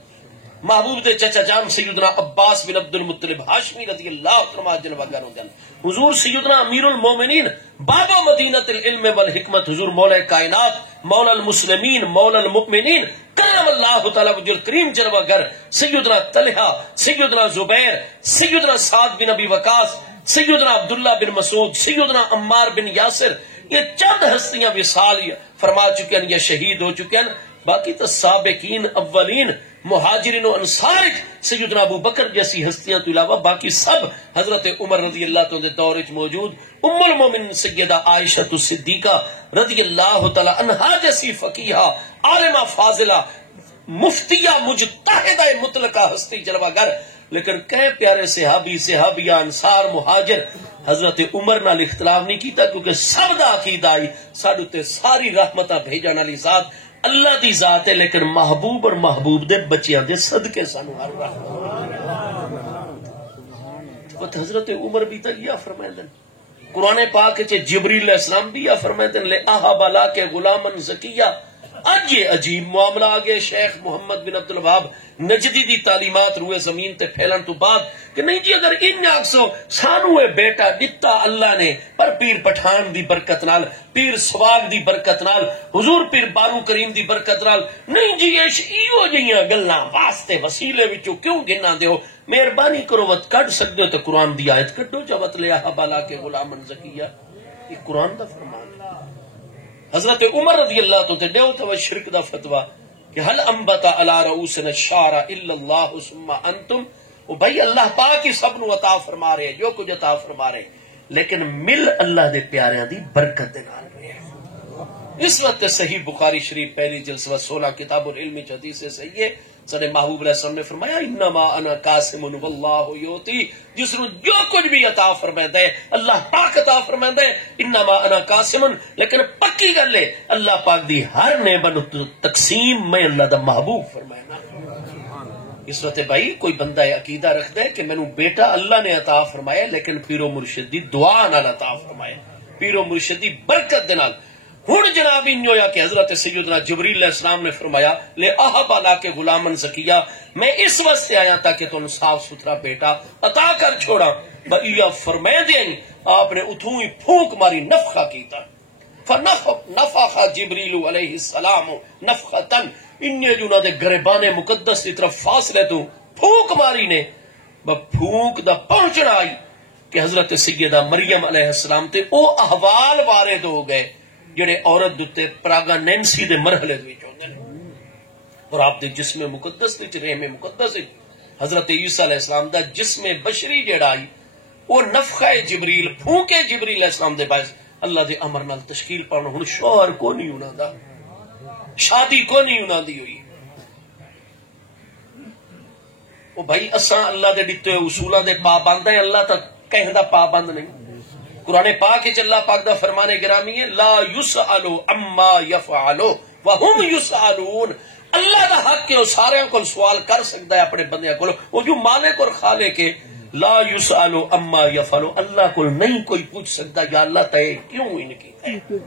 محبوب دے چچا جان سیدنا عباس بن عبد المطلب ہاشمی رضی اللہ عنہ جناب گانو دن حضور سیدنا امیر المومنین بابا مدینۃ العلم والحکمت حضور مولا کائنات مولا المسلمین مولا المؤمنین کرم اللہ تعالی وجہ الکریم جناب گر سیدنا طلحہ سیدنا زبیر سیدنا سعد بن ابی وقاص سیدنا عبداللہ بن مسعود سیدنا عمار بن یاسر یہ چند ہستیاں وصال فرما چکے ہیں یا شہید ہو چکے ہیں. باقی تو سابقین اولین مہاجرین و انصار سیدنا ابو بکر جیسی ہستیاں تو علاوہ باقی سب حضرت عمر رضی اللہ عنہ دے دور وچ موجود ام المومنین سیدہ عائشہ الصدیقہ رضی اللہ تعالی عنہا جیسی فقیہہ عالمہ فاضلہ مفتیہ مجتہدہ مطلقہ ہستی جلوہ گر. لیکن کئی پیارے صحابی صحابیہ انصار مہاجر حضرت عمر نال اختلاف نہیں کیتا کیونکہ سب دا عقیدہ آئی ساڈے تے ساری رحمتاں بھیجن والی ذات اللہ دی ذات ہے لیکن محبوب اور محبوب دے بچیاں دے صدقے سانو ہر رحمت. حضرت عمر بھی تو یہ فرمائے قرآن پاک چ جبریل علیہ السلام بھی یہ فرمائے لے اہب لا کے غلامن زکیہ. اج یہ عجیب معاملہ آگے شیخ محمد بن عبد الوہاب نجدی دی تعلیمات روئے زمین تے پھیلن تو بعد کہ نہیں جی اگر ان آکسو سانو اے بیٹا دتا اللہ نے پر پیر پٹھان دی برکت نال پیر سواگ دی برکت نال حضور پیر بارو کریم دی برکت نال نہیں جی ایو جیاں گلاں واسطے وسیلے وچوں کیوں گنا دیو مہربانی کرو وت کڈ سکدے ہو تے قرآن دی آیت کڈو جوت لیا حبالا کے غلامن زکیہ. یہ قرآن دا فرمان. حضرت عمر رضی اللہ تو تے دیو تو شرک دا فتوی کہ هل انبت علی رؤوسنا الشعر الا اللہ ثم انتم. او بھائی اللہ پاک ہی سب نو عطا فرما رہے جو کچھ عطا فرما رہے لیکن مل اللہ دے پیاریاں دی برکت دے نال رہے. اس وقت صحیح بخاری شریف پہلی جلد 16 کتاب العلم حدیث سے صحیح ہے سارے محبوب علیہ السلام نے فرمایا انما انا قاسم واللہ یؤتی. جس نے جو کچھ بھی عطا فرمائے اللہ پاک عطا فرمائے انما انا قاسم. لیکن پکی گل ہے اللہ پاک دی ہر نعمت تقسیم میں اللہ دا محبوب فرمائنا. اس وقت بھائی کوئی بندہ عقیدہ رکھتا ہے کہ مینوں بیٹا اللہ نے عطا فرمایا لیکن پیرو مرشد دی دعا نال عطا فرمایا پیرو مرشد دی برکت دے نال. ہن جناب انہوں یا کہ حضرت سیدنا جبریل علیہ السلام نے فرمایا لے اہب لا کے غلامن زکیہ میں اس واسطے آیا تاکہ تم صاف ستھرا بیٹا عطا کر چھوڑا. بیا فرمائے دیں آپ نے اتھوں ہی پھونک ماری نفخہ کیتا فنفخ جبریل علیہ السلام نفخۃ انہیں جو دے گریبان مقدس کی طرف فاصلے تو پھونک ماری نے پھونک دا پہنچنا آئی کہ حضرت سیدہ مریم علیہ السلام تے او احوال وارد ہو گئے جڑے عورت دتے پراگا نینسی دے مرحلے وچ ہوندے اور آپ دے جسم مقدس وچ رحم مقدس حضرت عیسیٰ علیہ السلام دا جسم بشری جڑا آئی وہ نفخہ جبریل پھونکے جبریل علیہ السلام دے باعث اللہ دے امر نال تشکیل پانا. ہن شوہر کو نہیں انہاں دا شادی کو نہیں انہاں دی ہوئی. او بھائی اساں اللہ دے دتے اصولاں دے پابند ہیں اللہ تک کہیں دا پابند نہیں. قرآن پاک وچ اللہ پاک دا فرمان گرامی ہے لا یسأل عما یفعل وهم یسألون. اللہ دا حق ہے سارے کو سوال کر سکتا ہے اپنے بندیاں کو. وہ جو مالک اور خالق ہے لا یسأل عما یفعل اللہ کو نہیں کوئی پوچھ سکتا یا اللہ تے کیوں ان کیتا ہے.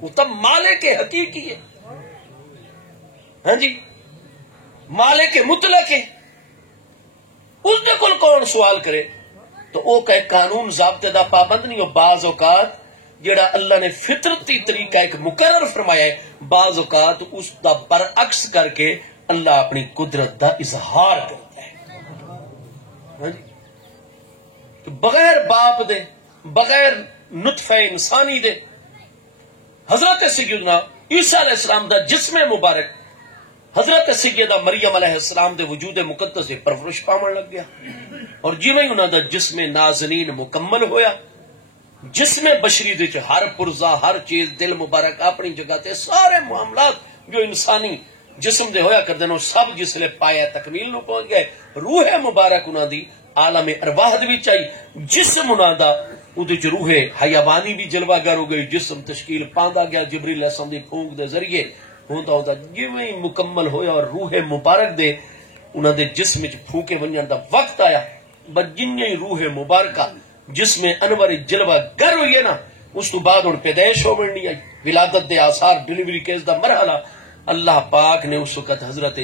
وہ تب مالک حقیقی ہے ہاں جی مالک مطلق ہے اس دے کول کون سوال کرے. تو وہ کہ قانون ضابطے دا پابند نہیں ہو. بعض اوقات جڑا اللہ نے فطرتی طریقہ ایک مقرر فرمایا ہے بعض اوقات اس دا برعکس کر کے اللہ اپنی قدرت دا اظہار کرتا ہے. بغیر باپ دے بغیر نطفہ انسانی دے حضرت سیدنا عیسیٰ علیہ السلام دا جسم مبارک حضرت سیدہ مریم علیہ السلام دے وجود مقدس دے پرورش پاون لگ گیا اور جویں انہاں دا جسم نازنین مکمل ہویا جسم بشری دے ہر پرزا ہر چیز دل مبارک اپنی جگہ تے سارے معاملات جو انسانی جسم دے ہویا کردے نو سب جس لے پایا تکمیل نو پہنچ گئے. روح مبارک انہاں دی عالم ارواح دی وچ آئی جسم انہاں دا اودے وچ روح حیوانی بھی جلوہ گر ہو گئی جسم تشکیل پاندا گیا جبریل علیہ السلام دی پھونک دے ذریعے ہوندا جویں مکمل ہویا اور روح مبارک دے انہاں دے جسم وچ پھونکے ونجن دا وقت آیا بجنی روح مبارکہ جس میں انور جلوہ گر ہوئی ہے نا اس تو بعد ان پیدائش ہو بڑھنی آئی ولادت دے آثار ڈیلیوری کیس دا مرحلہ اللہ پاک نے اس وقت حضرت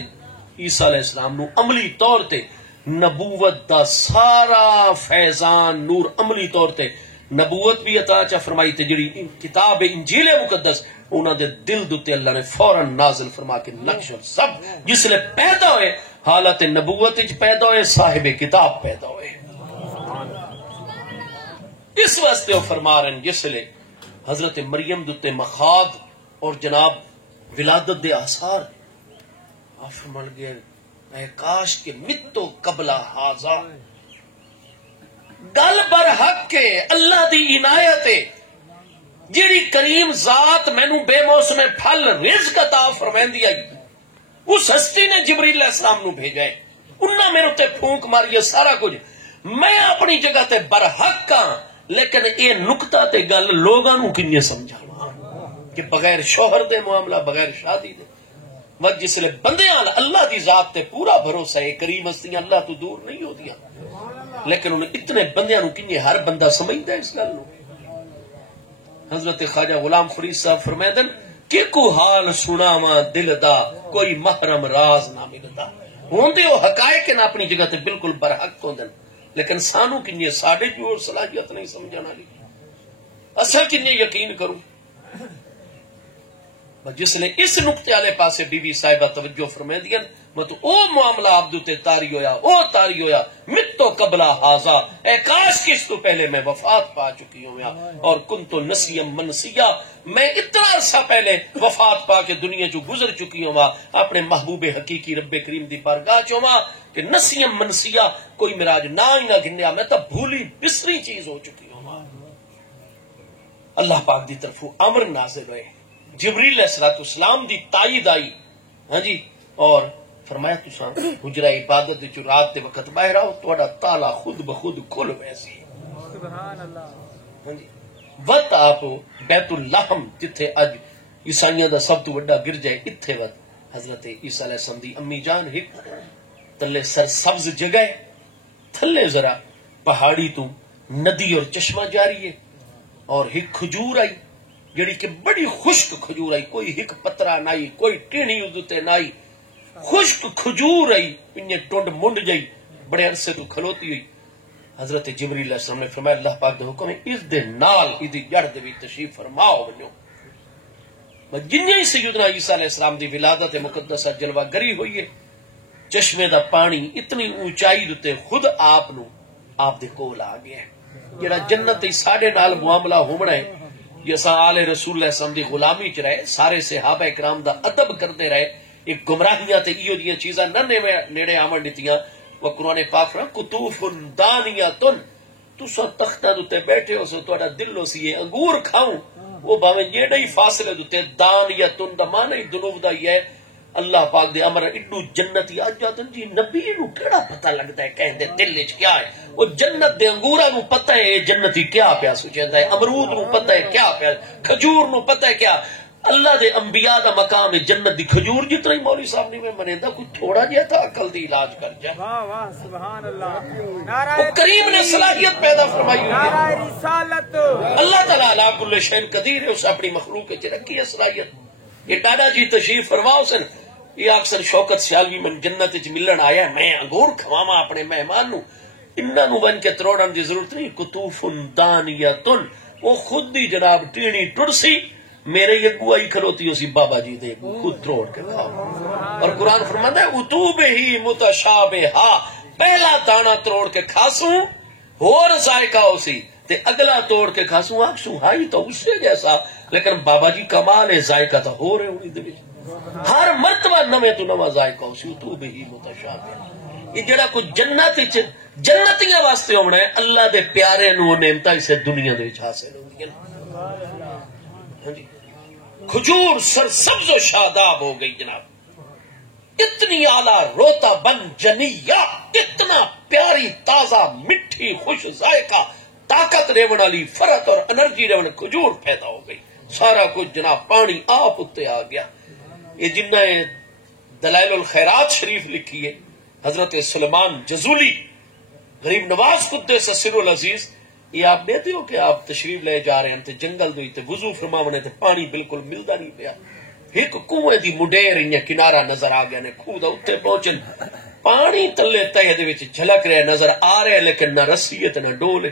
عیسیٰ علیہ السلام نو عملی طور تے نبوت دا سارا فیضان نور عملی طور تے نبوت بھی عطا چا فرمائی تے جڑی کتاب انجیل مقدس انہاں دے دل دوتے اللہ نے فوراً نازل فرما کے نقش اور سب جس لئے پیدا ہوئے حالت نبوت وچ پیدا ہوئے صاحب کتاب پیدا ہوئے. اس واسطے وہ فرما رہے ہیں جس لئے حضرت مریم دوتے مخاض اور جناب ولادت دے آثار آپ فرمان گئے اے کاش کے متو قبلہ حاضا گل بر حق کے اللہ دی عنایت جیڑی کریم ذات مینو بے موسم پھل رزق عطا فرمائندی آئی اس ہستی نے جبریل علیہ السلام نو بھیجا ہے انہاں میرے تے پھونک ماری ہے سارا کچھ میں اپنی جگہ تے برحق ہاں لیکن اے نکتہ تے گل لوگاں نو کنیے سمجھا کہ بغیر شوہر دے معاملہ بغیر شادی دے وقت جس لئے بندیاں اللہ دی ذات تے پورا بھروسہ ہے کریم ہستیاں اللہ تو دور نہیں ہو دیا لیکن انہیں اتنے بندیاں نو کنیے ہر بندہ سمجھتا ہے اس گل نو. حضرت خواجہ غلام فرید صاحب فرمائدن کہ کو حال سناواں دل دا کوئی محرم راز نہ ملدا ہوندے او حقائق نہ اپنی جگہ تے بالکل برحق ہوندن لیکن سانو کنیے ساڈے جو صلاحیت نہیں سمجھن والی اصل کنیے یقین کروں جس نے اس نقطے والے پاسے بی بی صاحبہ توجہ فرمائی دیا مت او معاملہ عبدو تے تاری ہویا او تاری ہویا مت تو قبلہ حاضا اے کاش کس تو پہلے میں وفات پا چکی ہوں اور کن تو نسیم منسیہ میں اتنا عرصہ پہلے وفات پا کے دنیا جو گزر چکی ہوں اپنے محبوب حقیقی رب کریم دی بارگاہ چوں کہ نسیم منسیہ کوئی میراج نہ ہی نہ گنیا میں تو بھولی بسری چیز ہو چکی ہوں. اللہ پاک دی طرف امر نازل ہوئے جبریل علیہ السلام دی تائید آئی ہاں جی اور فرمایا تساں حجرہ عبادت جو رات دے وقت باہر آؤ تہاڈا تالا خود بخود کھل ویسی سبحان اللہ ہاں جی وقت آپ بیت اللحم جتھے اج عیسائیاں دا سب تو بڑا گرجا ہے اتھے وقت حضرت عیسیٰ علیہ السلام دی امی جان ہک تلے سر سبز جگہ تھلے ذرا پہاڑی تو ندی اور چشمہ جاری ہے اور ہک کھجور آئی جڑی کہ بڑی خشک کھجور آئی کوئی ہک پترا نائی کوئی ٹینی ادھتے نائی خشک کھجور آئی انہیں ٹونڈ منڈ جائی بڑے عرصے تو کھلوتی ہوئی. حضرت جبریل علیہ السلام نے فرمایا اللہ پاک دے حکم ہے اس دے نال ادھی جڑ دے بھی تشریف فرماؤ بنو جنہیں ہی سیدنا عیسیٰ علیہ السلام دی ولادت مقدسہ جلوہ گری ہوئی ہے چشمے دا پانی اتنی اونچائی دتے خود آپ نو آپ دے کول آ گیا ہے جڑا جنت ساڈے نال معاملہ ہونا ہے جیسا آل رسول اللہ صلی اللہ علیہ وسلم دی غلامی چ رہے سارے صحابہ اکرام دا ادب کرتے رہے ایک گمراہیاں تے ایو دیاں چیزاں نہ نیڑے آمن دتیاں وہ قرآن پاک فرما کتوف دانیاتن تساں تختاں تے بیٹھے ہو سو تہاڈا دل ہو سی انگور کھاؤں وہ باویں جیڑے ہی فاصلے تے دانیاتن دا معنی دنوب دا ہی ہے اللہ پاک دے امر اڈو جنتی آج جاتن جی نبی نو کیڑا پتہ لگدا ہے کہندے دل وچ کیا ہے وہ جنت دے انگوراں نو پتہ ہے جنتی کیا پیا سوچدا ہے امرود نو پتہ ہے کیا پیا کھجور نو پتہ ہے کیا اللہ دے انبیاء دا مقام ہے جنت دی کھجور جتنا ہی مولوی صاحب نہیں میں منیندا کوئی تھوڑا جہا تھا عقل دی علاج کر جا واہ واہ سبحان اللہ وہ کریم نے صلاحیت پیدا فرمائی ہوئی ہے نعرہ رسالت اللہ تعالی علی کل شیء قدیر ہے اس اپنی مخلوق وچ رکھی ہے صلاحیت یہ ڈاڈا جی تشریف فرماؤ سن یہ اکثر شوکت سیالوی من جنت وچ ملن آیا میں انگور کھواواں اپنے مہمان نو انہاں نو بن کے تروڑن دی ضرورت نہیں کتوف دانیاتن وہ خود دی جناب ٹیڑی ٹرسی میرے یگو آئی کھلوتی اسی بابا جی دے خود تروڑ کے کھاؤ اور قرآن فرماتا ہے اتوب ہی متشابہا پہلا دانا تروڑ کے کھاسوں اور ذائقہ اسی تے اگلا توڑ کے کھاسوں آکسوں ہائی تو اس سے جیسا لیکن بابا جی کمال ہے ذائقہ تو ہو رہے ہوئی دے ہر مرتبہ نویں تو نواں ذائقہ اسی اتوب ہی متشابہا یہ جڑا کوئی جنتیاں واسطے ہونا ہے اللہ دے پیارے نو نعمتاں اسے دنیا دے وچ حاصل ہوندیاں کھجور سر سبز و شاداب ہو گئی جناب اتنی اعلی روتا بن جنیا اتنا پیاری تازہ مٹھی خوش ذائقہ طاقت ریون والی فرت اور انرجی ریون کھجور پیدا ہو گئی سارا کچھ جناب پانی آپ اتنے آ گیا. یہ جنہ دلائل الخیرات شریف لکھی ہے حضرت سلیمان جزولی غریب نواز قدس سر العزیز یہ آپ دیتے ہو کہ آپ تشریف لے جا رہے ہیں تے جنگل دوئی تے وضو فرماونے تے پانی بالکل ملدا نہیں پیا ایک کنویں دی مڈیر انہیں کنارہ نظر آ گیا نے خوہ دا اتنے پہنچن پانی تلے تہے دے وچ جھلک رہے نظر آ رہے لیکن نہ رسی ہے نہ ڈول ہے.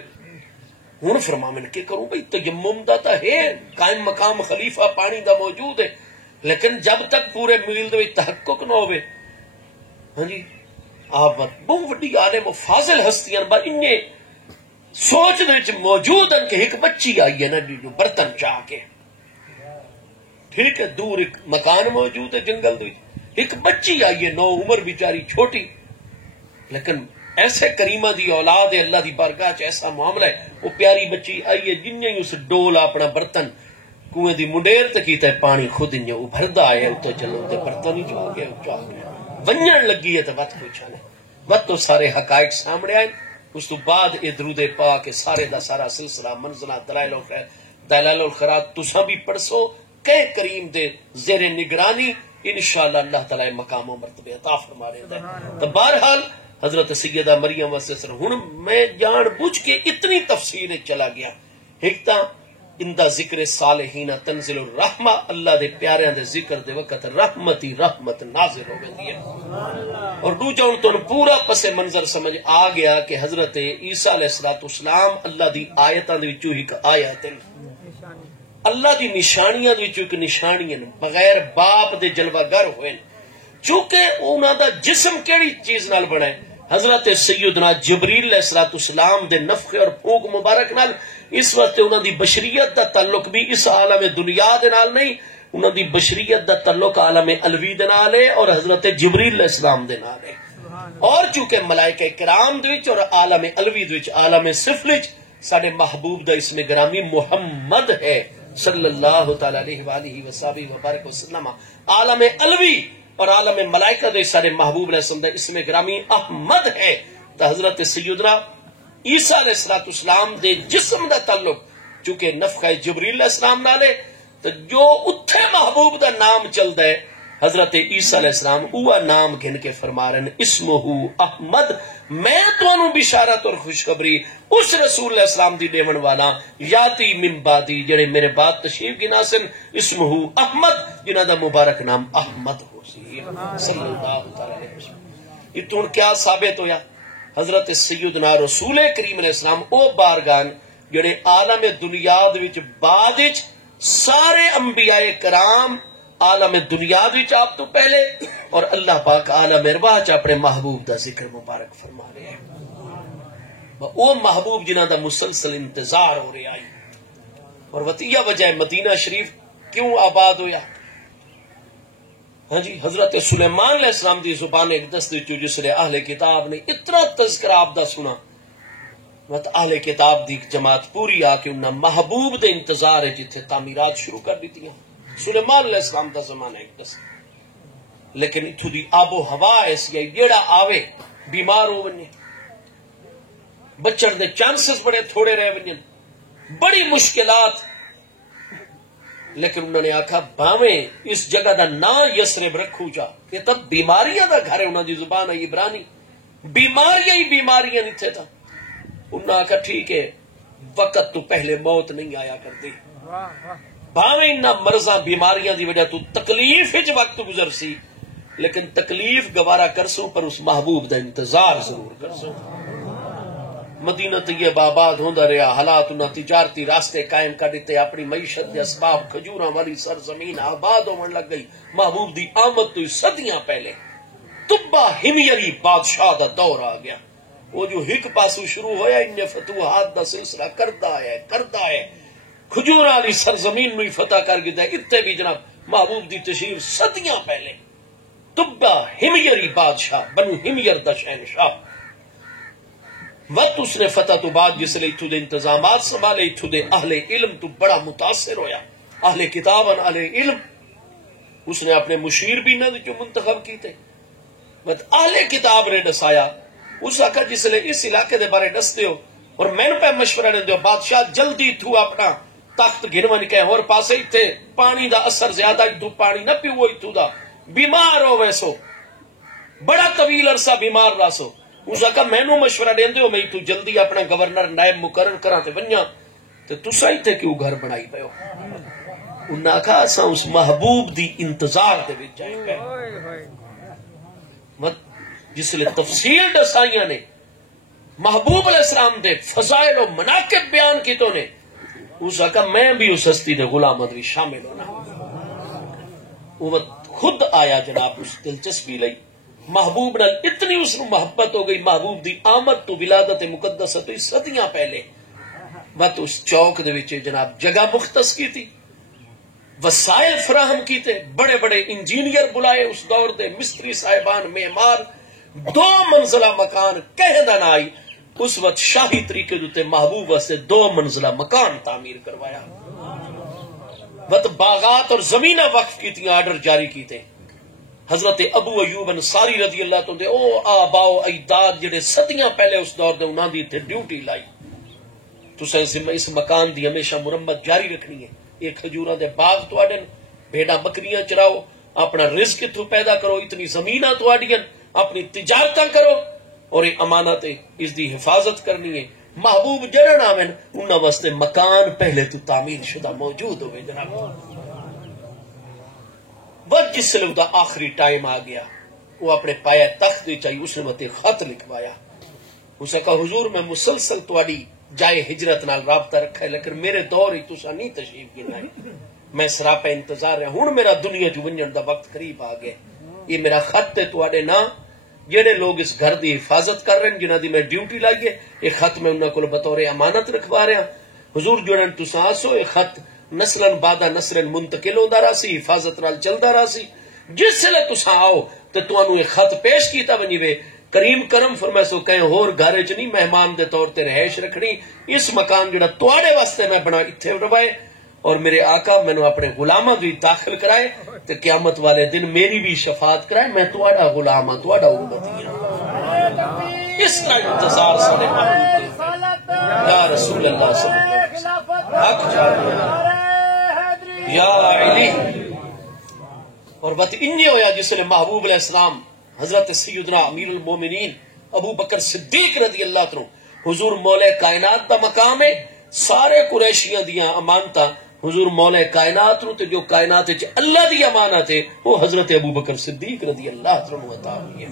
ہن فرما میں کہ کروں بھئی تیمم دا تا ہے قائم مقام خلیفہ پانی دا موجود ہے لیکن جب تک پورے میل دے وچ تحقق نہ ہوئے. ہاں جی آپ بہت وڈی عالم و فاضل ہستیاں با انہیں سوچ دے وچ موجود ہیں کہ ایک بچی آئی ہے نا جو برتن چاہ کے ٹھیک ہے دور ایک مکان موجود ہے جنگل دے ایک بچی آئی ہے 9 عمر بیچاری چھوٹی لیکن ایسے کریمہ دی اولاد ہے اللہ دی بارگاہ چ ایسا معاملہ ہے وہ پیاری بچی آئی ہے جن نے اس ڈول اپنا برتن کنویں دی منڈیر تے کیتا ہے پانی خود انہیں ابھردا ہے تو چلو تے برتن ہی چاہ گیا ونجن لگی ہے تے وقت پوچھا نہیں وقت تو سارے حقائق سامنے آئے. اس تو بعد اے درود پاک سارے دا سارا سلسلہ منزلہ دلائل الخیرات تساں بھی پڑھسو کہ کریم دے زیر نگرانی انشاءاللہ اللہ تعالی مقام و مرتبے عطا فرما رہے ہیں. تو بہرحال حضرت سیدہ مریم وسلم ہن میں جان بوجھ کے اتنی تفصیل چلا گیا. ایک تا اندہ ذکر صالحین تنزل الرحمہ اللہ دے پیاریاں دے ذکر دے وقت رحمتی رحمت نازل ہو گئی ہے. اور دوجا ہن تو پورا پس منظر سمجھ آ گیا کہ حضرت عیسیٰ علیہ السلام اللہ دی آیتاں دے وچوں ایک آیت ہے اللہ دی نشانیاں دے وچوں ایک نشانی ہے بغیر باپ دے جلوہ گر ہوئے چونکہ انہاں دا جسم کیڑی چیز نال بنا ہے حضرت سیدنا جبریل علیہ السلام دے نفخے اور پھونک مبارک نال. اس وقت انہاں دی بشریت دا تعلق بھی اس عالم دنیا دے نال نہیں انہاں دی بشریت دا تعلق عالم الوی دے نال ہے اور حضرت جبریل علیہ السلام دے نال ہے. اور چونکہ ملائکہ کرام دے وچ اور عالم الوی دے وچ عالم سفل وچ ساڈے محبوب دا اسم گرامی محمد ہے صلی اللہ تعالی علیہ والہ وصحبہ وبارک وسلم. عالم الوی اور عالم ملائکہ دے سارے محبوب علیہ السلام دے اسم گرامی احمد ہے. تو حضرت سیدنا عیسیٰ علیہ السلام دے جسم دا تعلق چونکہ نفخہ جبریل علیہ السلام نالے تو جو اتھے محبوب دا نام چلدا ہے حضرت عیسیٰ علیہ السلام اوہ نام گھن کے فرما رہے ہیں اسمہ احمد. میں تانوں بشارت اور خوشخبری اس رسول علیہ السلام دی دیون والا یاتی من بعدی جڑے میرے بعد تشریف گنا سن اسمہ احمد جنہاں دا مبارک نام احمد ہو سی صلی اللہ تعالی علیہ وسلم. اتوں کیا ثابت ہویا حضرت سیدنا رسول کریم علیہ السلام او بارگان جڑے عالم دنیا دے وچ بعد وچ سارے انبیاء کرام عالم دنیا وچ آپ تو پہلے اور اللہ پاک عالم ارواح چ اپنے محبوب دا ذکر مبارک فرما رہے ہیں. او محبوب جنہاں دا مسلسل انتظار ہو رہا ہے. اور وتیہ وجہ مدینہ شریف کیوں آباد ہویا؟ ہاں جی حضرت سلیمان علیہ السلام دی زبان اقدس دی جس نے اہل کتاب نے اتنا تذکرہ آپ دا سنا مت اہل کتاب دی جماعت پوری آ کے انہاں محبوب دے انتظار ہے جتھے تعمیرات شروع کر دیتی ہیں. سلیمان علیہ السلام دا زمانہ اقدس لیکن اتھو دی آب و ہوا ایسی ہے جیڑا آوے بیمار ہو بنے بچن دے چانسز بڑے تھوڑے رہ بنے بڑی مشکلات. لیکن انہوں نے آکھا باویں اس جگہ دا نا یسرب رکھو جا یہ تب بیماریاں دا گھر ہے. انہوں دی زبان ہے عبرانی بیماریاں ہی بیماریاں نہیں تھے تھا. انہوں نے آکھا ٹھیک ہے وقت تو پہلے موت نہیں آیا کرتی باویں انہاں مرضاں بیماریاں دی وجہ تو تکلیف ہج وقت گزر سی لیکن تکلیف گوارا کرسوں پر اس محبوب دا انتظار ضرور کرسوں. مدینہ طیبہ آباد ہوندا رہا حالات انہاں تجارتی راستے قائم کر دیتے اپنی معیشت دے اسباب کھجوراں والی سرزمین آباد ہون لگ گئی. محبوب دی آمد تو صدیاں پہلے تبا ہمیری بادشاہ دا دور آ گیا. وہ جو ہک پاسو شروع ہویا ان فتوحات دا سلسلہ کردا ہے کھجوراں والی سرزمین میں فتح کر گیا. اتنے بھی جناب محبوب دی تشریف صدیاں پہلے تبا ہمیری بادشاہ بنو ہمیر دا شہنشاہ وقت اس نے فتح تو بعد جس لئے اتھو دے انتظامات سنبھالے اتھو دے اہل علم تو بڑا متاثر ہویا. اہل کتاب اہل علم اس نے اپنے مشیر بھی نہ جو منتخب کیتے وقت اہل کتاب نے دسایا اس آقا جس لئے اس علاقے دے بارے دستے ہو اور میں نے پہ مشورہ نے دیو بادشاہ جلدی تھو اپنا تخت گھنون کے اور پاسے تھے پانی دا اثر زیادہ اتھو پانی نہ پیو اتھو دا بیمار ہو ویسو بڑا طویل عرصہ بیمار راسو. اس آقا میں نو مشورہ دین دیو میں تو جلدی اپنا گورنر نائب مقرر کرا تے بنیا تے تسا ہی تے کیوں گھر بنائی پے ہو انہاں آکھا اساں اس محبوب دی انتظار دے وچ آئے پے جس لئے تفصیل دسائیاں نے محبوب علیہ السلام دے فضائل و مناقب بیان کی تو نے اس آکھا میں بھی اس ہستی دے غلامت بھی شامل ہونا وہ خود آیا جناب اس دلچسپی لئی محبوب نال اتنی اس کو محبت ہو گئی محبوب دی آمد تو ولادت مقدسہ تو صدیاں پہلے بات اس چوک دے وچ جناب جگہ مختص کی تھی وسائل فراہم کیتے بڑے بڑے انجینئر بلائے اس دور دے مستری صاحبان معمار 2 منزلہ مکان کہہ نہ آئی اس وقت شاہی طریقے دوتے محبوب سے 2 منزلہ مکان تعمیر کروایا وقت باغات اور زمینہ وقف کی تھی آرڈر جاری کیتے حضرت ابو ایوب انصاری رضی اللہ تو دے او آبا و اجداد جڑے صدیاں پہلے اس دور دے انہاں دی تے ڈیوٹی لائی تو اس مکان دی ہمیشہ مرمت جاری رکھنی ہے یہ کھجوراں دے باغ تواڈے بھیڑاں بکریاں چراؤ اپنا رزق اتھوں پیدا کرو اتنی زمیناں تواڈیاں اپنی تجارتاں کرو اور یہ امانت اس دی حفاظت کرنی ہے محبوب جڑن آویں انہاں واسطے مکان پہلے تو تعمیر شدہ موجود ہوئے جناب وقت جس سے دا آخری ٹائم آ گیا وہ اپنے پایا تخت دی چاہیے اس نے مت خط لکھوایا اسے کہا حضور میں مسلسل تواڈی جائے ہجرت نال رابطہ رکھا ہے لیکن میرے دور ہی تسا نہیں تشریف گنا ہے میں سراپا انتظار ہے ہن میرا دنیا جو ونجن دا وقت قریب آ گیا یہ میرا خط ہے تواڈے نا جڑے لوگ اس گھر دی حفاظت کر رہے ہیں جنہاں دی میں ڈیوٹی لائی ہے یہ خط میں انہاں کول بطور امانت رکھوا رہا حضور جڑن تسا آسو یہ خط نسلن بعد نسلن منتقل ہوندا رہا سی حفاظت نال چلدا رہا سی جس لے تسا آؤ تے تانوں یہ خط پیش کیتا ونی وے کریم کرم فرمائے سو کہیں ہور گھر وچ نہیں مہمان دے طور تے رہائش رکھنی اس مکان جڑا تواڈے واسطے میں بنا ایتھے روائے اور میرے آقا مینوں اپنے غلاماں بھی داخل کرائے تے قیامت والے دن میری بھی شفاعت کرائے میں تواڈا غلام ہاں تواڈا امتی ہاں اس کا انتظار سارے محبوب یا رسول اللہ صلی اللہ علیہ وسلم حق جا یا علی اور بات انی ہویا جس نے محبوب علیہ السلام حضرت سیدنا امیر المومنین ابو بکر صدیق رضی اللہ عنہ حضور مولا کائنات دا مقام ہے سارے قریشیاں دیاں امانتاں حضور مولا کائنات نو تے جو کائنات وچ اللہ دی امانت ہے وہ حضرت ابو بکر صدیق رضی اللہ عنہ عطا ہوئی ہے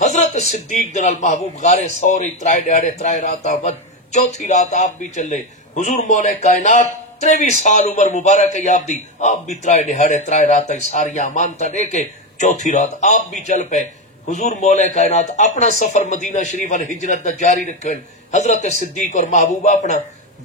حضرت صدیق دنال محبوب غار ثور ترائے ڈاڑے ترائے راتاں ود چوتھی رات آپ بھی چلے حضور مولا کائنات 23 سال عمر مبارک ہے آپ دی آپ بھی ترائے ڈاڑے ترائے راتاں ساری امانتاں دے کے چوتھی رات آپ بھی چل پے حضور مولا کائنات اپنا سفر مدینہ شریف والے ہجرت دا جاری رکھیں حضرت صدیق اور محبوب اپنا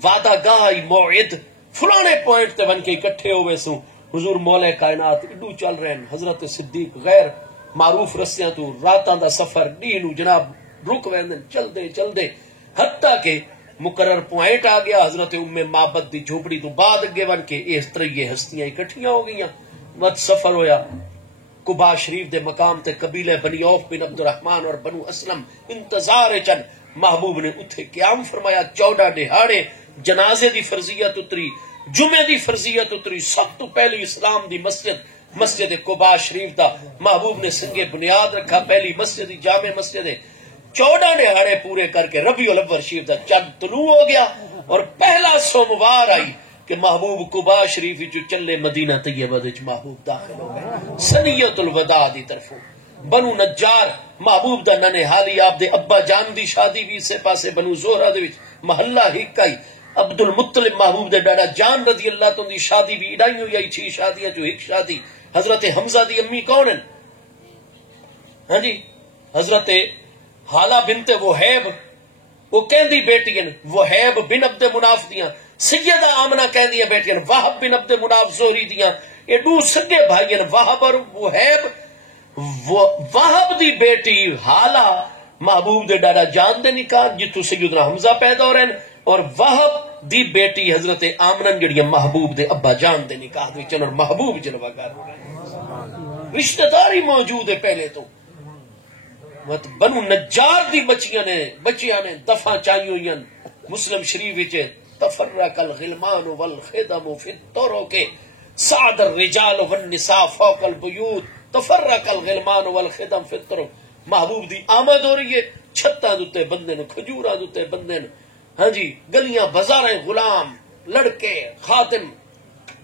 وعدہ گاہ موعد فلانے پوائنٹ تے بن کے اکٹھے ہوئے سو حضور مولا کائنات اڈو چل رہے ہیں حضرت صدیق غیر معروف رستیاں تو راتاں دا سفر ڈی نو جناب رک ویندن چل دے حتیٰ کہ مقرر پوائنٹ آ گیا حضرت ام معبد دی جھوپڑی تو بعد اگے بن کے اس طرح یہ ہستیاں اکٹھیاں ہو گئیاں وقت سفر ہویا قباء شریف دے مقام تے قبیلے بنی عوف بن عبد الرحمن اور بنو اسلم انتظار چن محبوب نے اتھے قیام فرمایا 14 دہاڑے جنازے دی فرضیت اتری جمعے دی فرضیت اتری سب تو پہلی اسلام دی مسجد قباء شریف دا محبوب نے سنگے بنیاد رکھا پہلی مسجد جامع مسجد 14 دہاڑے پورے کر کے ربیع الاول شریف دا چند طلوع ہو گیا اور پہلا سوموار آئی کہ محبوب قباء شریف جو چلے مدینہ طیبہ وچ محبوب داخل ہو گئے سنیت الوداع دی طرفوں بنو نجار محبوب دا ننہالی آپ دے ابا جان دی شادی بھی اسے پاسے بنو زہرہ دے وچ محلہ ہکائی عبد المطلب محبوب دے ڈاڈا جان رضی اللہ تو دی شادی بھی اڈائی ہوئی آئی 6 شادیاں جو ایک شادی حضرت حمزہ دی امی کون ہیں ہاں جی حضرت حالہ بنت وہیب وہ کہندی بیٹی ہیں وہیب بن عبد مناف دیاں سیدہ آمنہ کہندی بیٹی ہیں وہب بن عبد مناف زہری دیاں یہ دو سگے بھائی ہیں وہب اور وہیب وہب دی بیٹی حالہ محبوب دے ڈاڈا جان دے نکاح جتو سیدنا حمزہ پیدا ہو رہے ہیں اور وہب دی بیٹی حضرت آمنہ جڑی محبوب دے ابا جان دے نکاح دے چن اور محبوب جلوہ گار ہو رہے ہیں رشتہ داری موجود ہے پہلے تو بنو نجار دی بچیاں نے دفعہ چاہیے ہوئی مسلم شریف وچ تفرق الغلمان والخدم فی الطرق سعد الرجال والنساء فوق البیوت تفرق الغلمان والخدم فی الطرق محبوب دی آمد ہو رہی ہے چھتاں دتے بندے نو کھجوراں دتے بندے نو ہاں جی گلیاں بازاراں غلام لڑکے خادم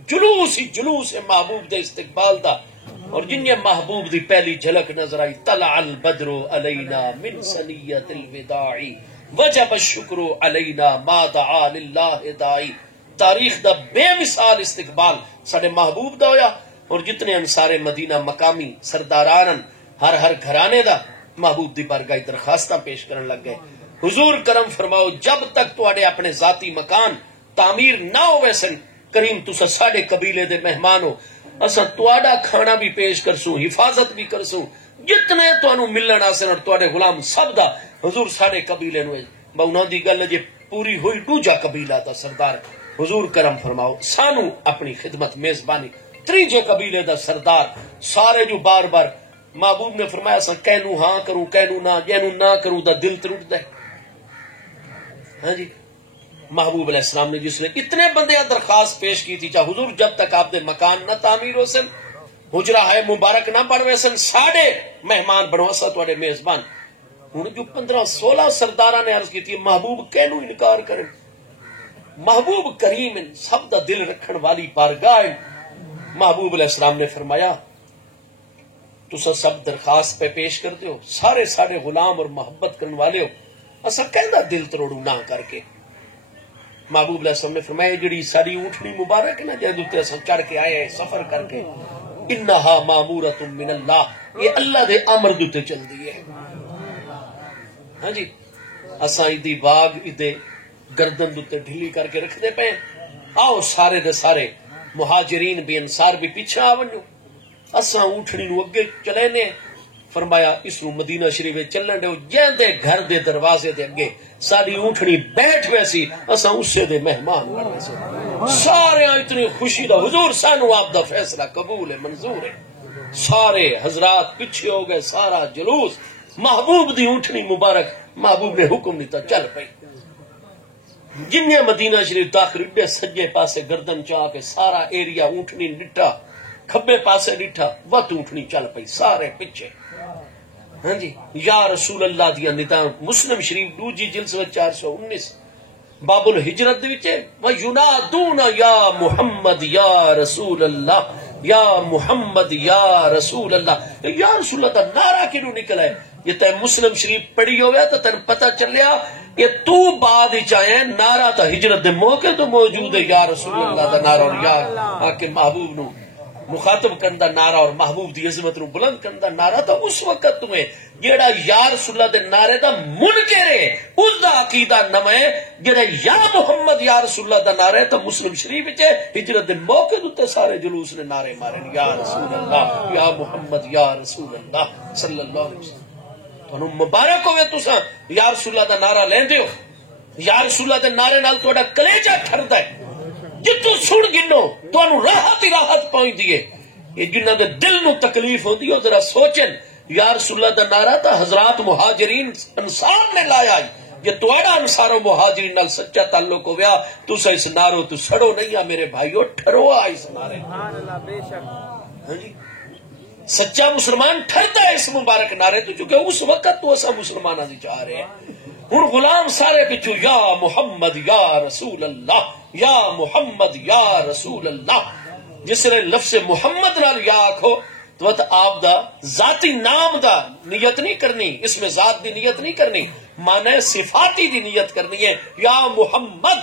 جلوس ہی جلوس ہے محبوب دے استقبال دا. اور جن محبوب دی پہلی جھلک نظر آئی طلع البدر علینا من ثنیۃ الوداع وجب الشکر علینا ما دعا للہ داعی. تاریخ دا بے مثال استقبال سارے محبوب دا ہویا. اور جتنے انصار مدینہ مقامی سرداران ہر ہر گھرانے دا محبوب دی بارگاہ درخواستاں پیش کرن لگ گئے. حضور کرم فرماؤ جب تک تواڈے اپنے ذاتی مکان تعمیر نہ ہوئے سن کریم تسا ساڈے قبیلے دے مہمان ہو. اسا تواڈا کھانا بھی پیش کرسوں حفاظت بھی کرسوں جتنے تانوں ملن آسن اور تواڈے غلام سب دا حضور ساڈے قبیلے نو بہنا دی گل جے پوری ہوئی دوجا قبیلہ دا سردار حضور کرم فرماؤ سانو اپنی خدمت میزبانی تریجے قبیلے دا سردار سارے جو بار بار محبوب نے فرمایا سا کہنو ہاں کروں کہنو نہ جینو نہ کروں دا دل ترٹ دے. ہاں جی محبوب علیہ السلام نے جس نے اتنے بندے درخواست پیش کی تھی چاہ حضور جب تک آپ دے مکان نہ تعمیر ہو سن حجرہ ہے مبارک نہ بڑھوے سن ساڑے مہمان بنواسا تواڈے میزبان. ہن جو 15-16 سرداراں نے عرض کی تھی محبوب کینوں انکار کرن. محبوب کریم سب دا دل رکھن والی بارگاہ. محبوب علیہ السلام نے فرمایا تسا سب درخواست پہ پیش کرتے ہو سارے ساڑے غلام اور محبت کرن والے ہو اسا کہندا دل تروڑو نہ کر کے. محبوب علیہ السلام نے فرمایا جڑی ساری اونٹنی مبارک نا جے تے اسا چڑھ کے آئے سفر کر کے انہا مامورۃ من اللہ یہ اللہ دے امر دے چلدی ہے. ہاں جی اساں ایدی باغ ایدے گردن دے ڈھلی کر کے رکھ دے پے. آؤ سارے دے سارے مہاجرین بھی انصار بھی پیچھے آ ونجو اساں اونٹنی نو اگے چلے نے. فرمایا اس نو مدینہ شریف چلن دے جیندے گھر دے دروازے دے اگے ساری اونٹنی بیٹھ ویسی اساں اسے دے مہمان بن ویسے. سارے اتنی خوشی دا حضور سانو آپ دا فیصلہ قبول ہے منظور ہے. سارے حضرات پیچھے ہو گئے سارا جلوس محبوب دی اونٹنی مبارک محبوب نے حکم دیتا چل پئی. جنیا مدینہ شریف داخل اڈے سجے پاسے گردن چاہ کے سارا ایریا اونٹنی ڈٹا کھبے پاسے ڈٹا وت اونٹنی چل پئی سارے پیچھے. ہاں جی یا رسول اللہ دیا ندا مسلم شریف دوجی جلد 419 باب الحجرت دے وچ وینادون یا محمد یا رسول اللہ یا محمد یا رسول اللہ. یا رسول اللہ دا نعرہ کیوں نکلا ہے؟ یہ تے مسلم شریف پڑھی ہوئے تو تن پتہ چلیا یہ تو بعد چاہے نعرہ تا ہجرت دے موقع تو موجود ہے یا رسول اللہ دا نعرہ اور یا آکے محبوب نو مخاطب کرندہ نعرہ اور محبوب دی عظمت نو بلند کرندہ نعرہ تو اس وقت تمہیں جیڑا یا رسول اللہ دے نعرے دا منکر ہے اس دا عقیدہ نمائے جیڑا یا محمد یا رسول اللہ دا نعرہ ہے تو مسلم شریف چے ہجرت دے موقع دوتے سارے جلوس نے نعرے مارے یا رسول اللہ یا محمد یا رسول اللہ صلی اللہ علیہ وسلم. تو مبارک ہوئے تساں یا رسول اللہ دا نعرہ لیندے ہو. یا رسول اللہ دے نعرے نال تہاڈا کلیجہ ٹھردا ہے جتو سن گنو تو راحت ہی راحت پہنچ دیے. یہ جنہاں دے دل نو تکلیف ہوندی ہے ذرا سوچن یا رسول اللہ دا نعرہ تا حضرات مہاجرین انصار نے لایا ہے. یہ تواڈا انصار و مہاجرین نال سچا تعلق ہویا تسا اس نعرو تو سڑو نہیں آ میرے بھائیو ٹھرو آ اس نعرے. سبحان اللہ بے شک. ہاں جی سچا مسلمان ٹھرتا ہے اس مبارک نعرے تو چونکہ اس وقت تو اسا مسلماناں دی چاہ رہے ہیں. ہن غلام سارے پچھو یا محمد یا رسول اللہ یا محمد یا رسول اللہ. جس نے لفظ محمد نال یا آکھو تو آپ دا ذاتی نام دا نیت نہیں کرنی اس میں ذات دی نیت نہیں کرنی معنی صفاتی دی نیت کرنی ہے. یا محمد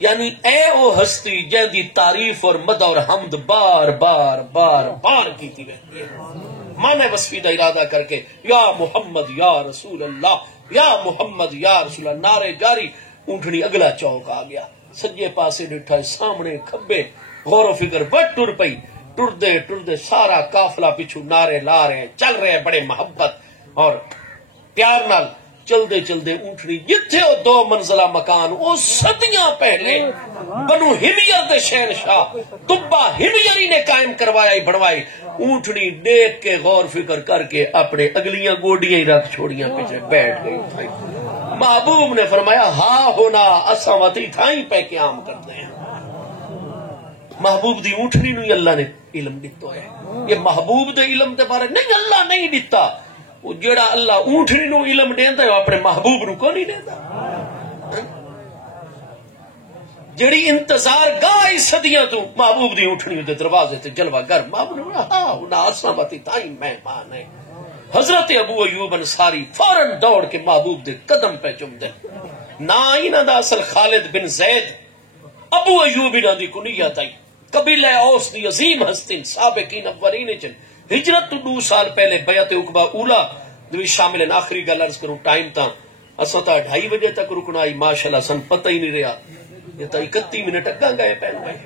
یعنی اے او ہستی جن دی تعریف اور مدح اور حمد بار بار بار بار کیتی رہتی ہے. معنی وصفی دا ارادہ کر کے یا محمد یا رسول اللہ یا محمد یا رسول اللہ نعرے جاری. اونٹنی اگلا چوک آ گیا سجے پاسے ڈٹھا سامنے کھبے غور و فکر بٹ ٹر پئی. ٹردے سارا قافلہ پیچھو نعرے لا رہے ہیں چل رہے ہیں بڑے محبت اور پیار نال. چلدے چلدے اونٹنی جتھے او 2 منزلہ مکان او صدیاں پہلے بنو ہمیر دے شہنشاہ تبا ہمیری نے قائم کروایا بڑھوائی. اونٹنی دیکھ کے غور فکر کر کے اپنے اگلیاں گوڈیاں ہی رکھ چھوڑیاں پیچھے بیٹھ گئی. محبوب نے فرمایا ہاں ہونا اساں وتی تھائیں پہ قیام کرتے ہیں. محبوب دی اونٹنی نو اللہ نے علم دتا ہے. یہ محبوب دے علم دے بارے نہیں اللہ نہیں دتا. وہ جڑا اللہ اونٹنی نو علم دیندا ہے اپنے محبوب نو کو نہیں دیندا. جڑی انتظار گاہ صدیاں تو محبوب دی اٹھنی دے دروازے تے جلوہ گر محبوب نے ہاں انہاں آسامتی تائیں مہمان ہے. حضرت ابو ایوب انصاری فوراً دوڑ کے محبوب دے قدم پہ چم دے. نا انہاں دا اصل خالد بن زید، ابو ایوب انہاں دی کنیت آئی. قبیلہ اوس دی عظیم ہستین سابقین اولین چن ہجرت تو 2 سال پہلے بیعت عقبہ اولا بھی شامل. آخری گل عرض کروں ٹائم تا اساں تا 2:30 بجے تک رکنا آئی ماشاءاللہ سن پتہ ہی نہیں رہا. یہ تا 31 منٹ اگاں گئے پہن بھائی.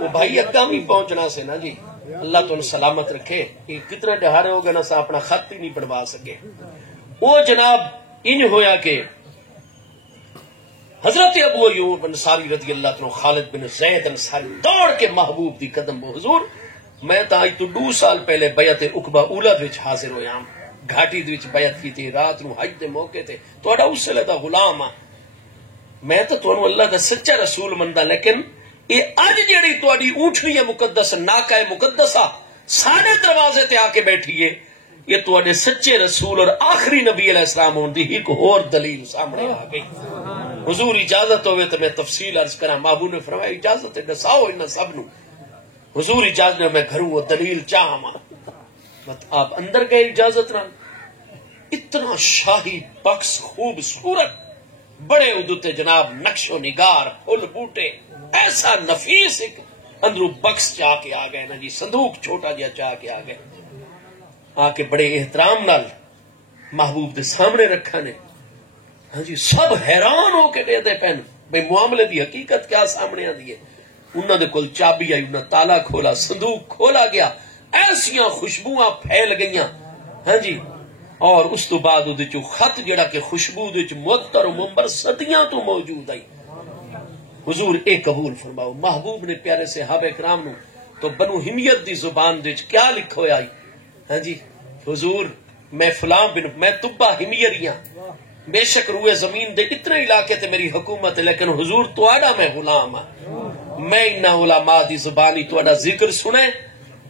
وہ بھائی اگاں بھی پہنچنا سے نا جی. اللہ تو سلامت رکھے کہ کتنا دہاڑے ہو گئے نا سا اپنا خط ہی نہیں پڑھوا سکے. وہ جناب انج ہویا کہ حضرت ابو ایوب انصاری رضی اللہ عنہ خالد بن زید انصاری دوڑ کے محبوب دی قدم حضور میں تا تو 2 سال پہلے بیعت عقبہ اولا وچ حاضر ہویا ہوں. گھاٹی وچ بیعت کی تھی رات نو حج دے موقع تے تہاڈا اس ویلے دا غلام ہاں. میں تو تانوں اللہ دا سچا رسول مندا لیکن یہ اج جیڑی تہاڈی اونٹنی ہے مقدس ناکہ مقدسہ ساڈے دروازے تے آ کے بیٹھی ہے یہ تہاڈے سچے رسول اور آخری نبی علیہ السلام ہون دی ایک اور دلیل سامنے آ گئی. حضور اجازت ہوئے تو میں تفصیل عرض کراں. محبوب نے فرمایا اجازت ہے دساؤ انہاں سب نو. حضور اجازت نے میں گھروں وہ دلیل چاہاں ماں. آپ اندر گئے اجازت نہ. اتنا شاہی بخش خوبصورت بڑے ادوتے جناب نقش و نگار پھول بوٹے ایسا نفیس ایک اندرو بخش چاہ کے آ گئے نا جی. صندوق چھوٹا جہا چاہ کے آ گئے. آ کے بڑے احترام نال محبوب دے سامنے رکھا نے. ہاں جی سب حیران ہو کے دے دے پین بھئی معاملے دی حقیقت کیا سامنے آ دی ہے. انہوں نے کول چابی آئی انہوں نے تالا کھولا صندوق کھولا گیا ایسیاں خوشبواں پھیل گئیاں. ہاں جی اور اس تو بعد وہ جو خط جڑا کہ خوشبو دے وچ معطر و منبر صدیاں تو موجود آئی. حضور اے قبول فرماؤ. محبوب نے پیارے صحابہ کرام نو تو بنو حمیت دی زبان دے وچ کیا لکھو آئی. ہاں جی حضور میں فلاں بن میں تبا حمیریاں بے شک روئے زمین دے اتنے علاقے تے میری حکومت ہے لیکن حضور تواڈا میں غلام ہاں. میں انہاں علماء دی زبانی تواڈا ذکر سنے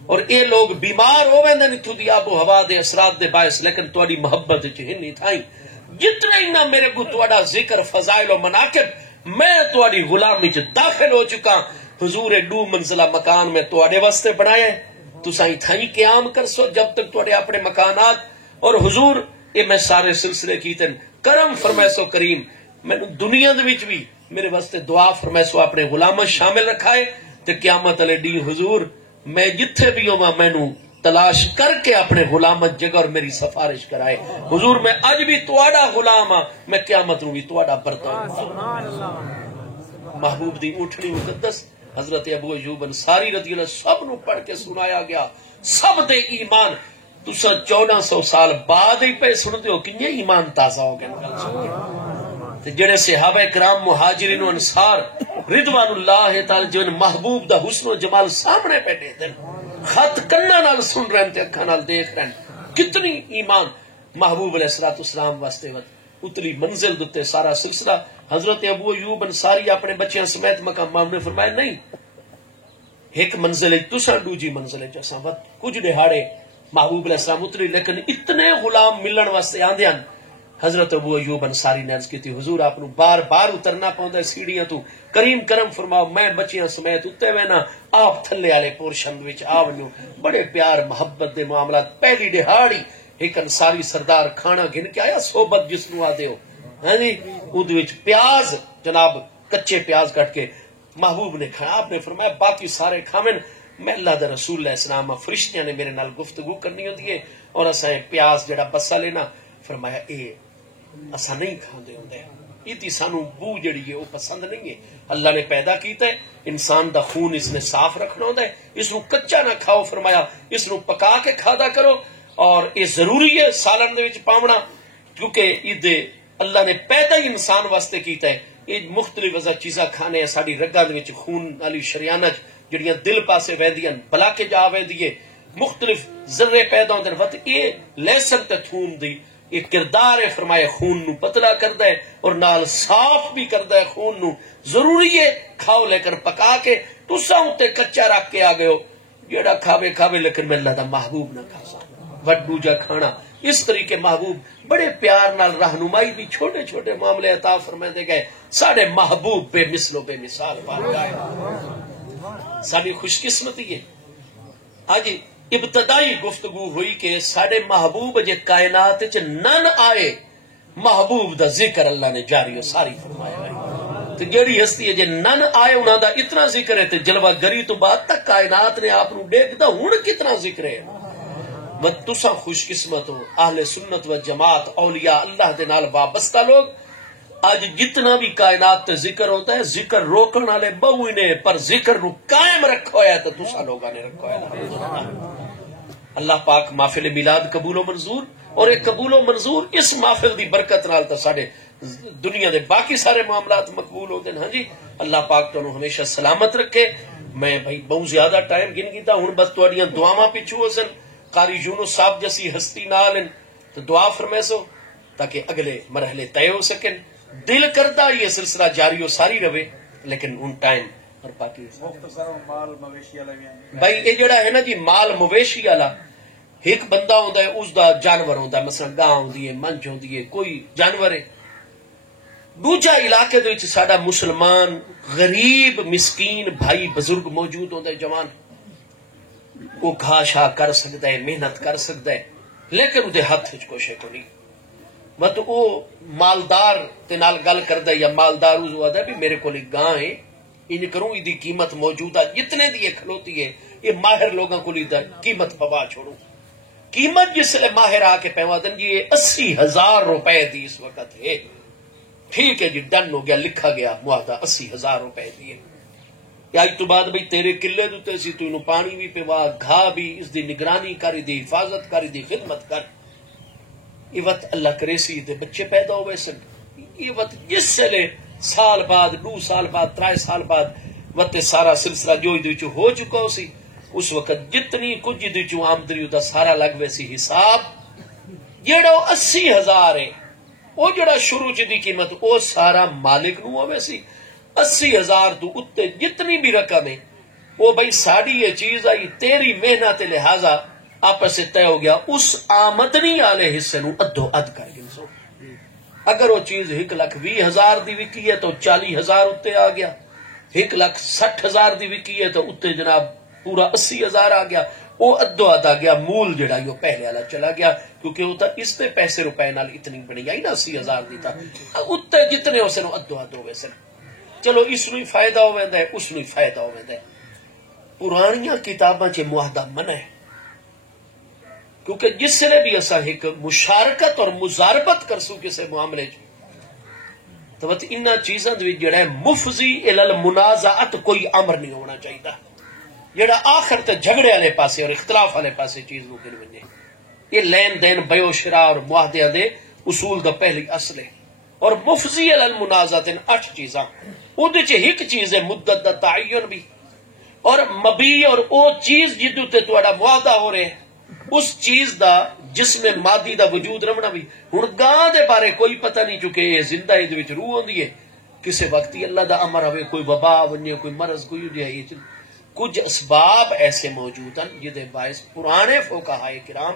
اور اے لوگ بیمار ہوویں نے تو دی آب و ہوا دے اثرات دے باعث لیکن تواڈی محبت وچ ہن نہیں تھائی. جتنے انہاں میرے کو تواڈا ذکر فضائل و مناقب میں تواڈی غلامی وچ داخل ہو چکا. حضور 2 منزلہ مکان میں تواڈے واسطے بنایا ہے تساں تھائی قیام کرسو جب تک تواڈے اپنے مکانات. اور حضور یہ میں سارے سلسلے کیتن کرم فرمائسو کریم میں دنیا دے وچ بھی میرے واسطے دعا فرمائسو اپنے غلام شامل رکھا ہے تے قیامت والے دی حضور میں جتھے بھی ہوں مینوں تلاش کر کے اپنے غلامت جگہ اور میری سفارش کرائے. حضور میں اج بھی تواڈا غلام ہاں میں قیامت نوں بھی تواڈا برتاؤں. محبوب دی اٹھنی مقدس حضرت ابو ایوب انصاری رضی اللہ سب نو پڑھ کے سنایا گیا. سب دے ایمان تسا 1400 سال بعد ہی پہ سنتے ہو کننے ایمان تازہ ہو گئے. جڑے صحابہ کرام مہاجرین و انصار رضوان اللہ تعالی جن محبوب دا حسن و جمال سامنے پہ دے دن خط کنا نال سن رہے ہیں اکھاں نال دیکھ رہے ہیں کتنی ایمان محبوب علیہ الصلوۃ والسلام واسطے اتری منزل دتے سارا سلسلہ. حضرت ابو ایوب انصاری اپنے بچیاں سمیت مقام نے فرمایا نہیں ایک منزل تساں دوجی منزل جساں کچھ دہاڑے محبوب علیہ السلام اتری لیکن اتنے غلام ملن واسطے آندے ہیں. حضرت ابو ایوب انصاری نے عرض کی تھی حضور آپ نو بار بار اترنا پوندا ہے سیڑھیاں تو کریم کرم فرماؤ میں بچیاں سمیت اتنے وینا آپ تھلے والے پورشن وچ آ ونجو. بڑے پیار محبت دے معاملات. پہلی دہاڑی ایک انصاری سردار کھانا گن کے آیا صحبت جس نو آدے ہو ہاں جی اودے وچ پیاز جناب کچے پیاز کٹ کے محبوب نے کھایا. آپ نے فرمایا باقی سارے کھاویں میں اللہ دا رسول علیہ السلام فرشتیاں نے میرے نال گفتگو کرنی ہوندی ہے اور اساں پیاز جڑا بسا لینا. فرمایا اے اساں نہیں کھاندے ہوندے ایتی سانو بو جڑی ہے وہ پسند نہیں ہے. اللہ نے پیدا کیتا ہے انسان دا خون اس نے صاف رکھنا ہوندا ہے اس نو کچا نہ کھاؤ. فرمایا اس نو پکا کے کھادا کرو اور یہ ضروری ہے سالن دے وچ پاونا کیونکہ یہ اللہ نے پیدا ہی انسان واسطے کیتا ہے. یہ مختلف وجہ چیزاں کھانے ہیں ساری رگاں دے وچ خون والی شریانہ جڑیاں دل پاسے وہدیاں بلا کے جا وہدی ہے مختلف ذرے پیدا ہوندے وقت یہ لہسن تے تھوم دی یہ کردار ہے. فرمایا خون نو پتلا کردا ہے اور نال صاف بھی کردا ہے خون نو. ضروری ہے کھاؤ لیکن پکا کے تساں اوتے کچا رکھ کے آ گئے ہو جیڑا کھاوے کھاوے لیکن میں اللہ دا محبوب نہ کھا سا. وڈو جا کھانا اس طریقے محبوب بڑے پیار نال رہنمائی بھی چھوٹے چھوٹے معاملے عطا فرمائے گئے. ساڈے محبوب بے مثل و بے مثال پاک. ساری خوش قسمتی ہے اج ابتدائی گفتگو ہوئی کہ ساڈے محبوب جے کائنات وچ نن آئے محبوب دا ذکر اللہ نے جاری و ساری فرمایا ہے. تو جیڑی ہستی ہے جے نن آئے انہاں دا اتنا ذکر ہے تے جلوہ گری تو بعد تک کائنات نے آپ نو دیکھدا ہن کتنا ذکر ہے. بس تساں خوش قسمت ہو اہل سنت و جماعت اولیاء اللہ دے نال وابستہ لوگ. آج جتنا بھی کائنات تے ذکر ہوتا ہے ذکر روکن والے بہو ہی نے پر ذکر نو قائم رکھو ہے تو تساں لوگاں نے رکھو ہے. اللہ پاک محفل میلاد قبول و منظور اور ایک قبول و منظور اس محفل دی برکت نال تو ساڈے دنیا دے باقی سارے معاملات مقبول ہو دین. ہاں جی اللہ پاک تانوں ہمیشہ سلامت رکھے. میں بھائی بہت زیادہ ٹائم گن گیتا ہوں بس تہاڈیاں دعاواں پیچھو سن قاری یونس صاحب جیسی ہستی نال تو دعا فرمیسو تاکہ اگلے مرحلے طے ہو سکن. دل کرتا یہ سلسلہ جاری و ساری رہے لیکن ان ٹائم اور باقی مال مویشی والا بھائی یہ جڑا ہے نا جی مال مویشی والا ایک بندہ ہوندا ہے اس دا جانور ہوندا ہے مثلا گاں ہوندی ہے منج ہوندی ہے کوئی جانور ہے. دوجا علاقے دے وچ ساڈا مسلمان غریب مسکین بھائی بزرگ موجود ہوندا ہے جوان وہ گھا شاہ کر سکتا ہے محنت کر سکتا ہے لیکن وہ ہاتھ وچ کچھ کو نہیں. مت وہ مالدار تے نال گل کردا ہے یا مالدار اس وعدہ بھی میرے کول ایک گاں ہے ان کروں دی قیمت موجود ہے جتنے دی کھلوتی ہے یہ ماہر لوگاں کو لی قیمت پوا چھوڑوں. قیمت جس لئے ماہر آ کے پیوا دن جی 80,000 روپے دی اس وقت ہے. ٹھیک ہے جی ڈن ہو گیا لکھا گیا معاہدہ 80,000 روپے دی ہے. آج تو بعد بھئی تیرے قلعے دوتے سی تو انہوں پانی بھی پیوا گھا بھی اس دی نگرانی کری دی حفاظت کری دی خدمت کر. یہ وقت اللہ کرے سی دے بچے پیدا ہوئے سن. یہ وقت جس سے لے سال بعد 2 سال بعد 3 سال بعد وقت سارا سلسلہ جو جو ہو چکا ہو سی اس وقت جتنی کچھ جو آمدنی دا سارا لگ ویسی حساب جڑا 80,000 ہے وہ جڑا شروع دی قیمت وہ سارا مالک نو ہوئے سی. 80,000 تو اتے جتنی بھی رقم ہے وہ بھائی ساڑی یہ چیز آئی تیری محنت لہذا آپس سے طے ہو گیا اس آمدنی والے حصے نو ادو اد کر گئے. اگر وہ چیز 1,20,000 دی وکی ہے تو 40,000 اتے آ گیا. 1,60,000 دی وکی ہے تو اتے جناب پورا 80,000 آ گیا. وہ ادو اد آ گیا مول جڑا وہ پہلے والا چلا گیا کیونکہ وہ اس تے پیسے روپے نال اتنی بنی آئی نا 80,000 دی تھا اتے جتنے اسے ادو اد ہوئے سن. چلو اس نو فائدہ ہو ویندا ہے اس نو فائدہ ہو ویندا ہے. پرانیاں کتاباں چ معاہدہ منع ہے کیونکہ جس سے بھی اسا ایک مشارکت اور مزاربت کرسو کسی معاملے چ تو انہاں چیزاں دے جڑا ہے مفضی الی المنازعت کوئی امر نہیں ہونا چاہیے جڑا آخر تے جھگڑے والے پاسے اور اختلاف والے پاسے چیز نو گن ونے. یہ لین دین بیع و شراء اور معاہدے دے اصول دا پہلی اصل ہے. اور مفضی علی المنازعت 8 چیزاں اودے چ ایک چیز ہے مدت دا تعین بھی اور مبیع اور او چیز جدوں تے تہاڈا معاہدہ ہو رہا ہے اس چیز دا جس میں مادی دا وجود رہنا بھی. ہن گاں دے بارے کوئی پتہ نہیں چکے یہ زندہ دے وچ روح ہوندی ہے کسے وقت ہی اللہ دا امر ہوئے کوئی وبا ونجے کوئی مرض کوئی جو ہے کچھ اسباب ایسے موجود ہیں جدے باعث پرانے فقہاء کرام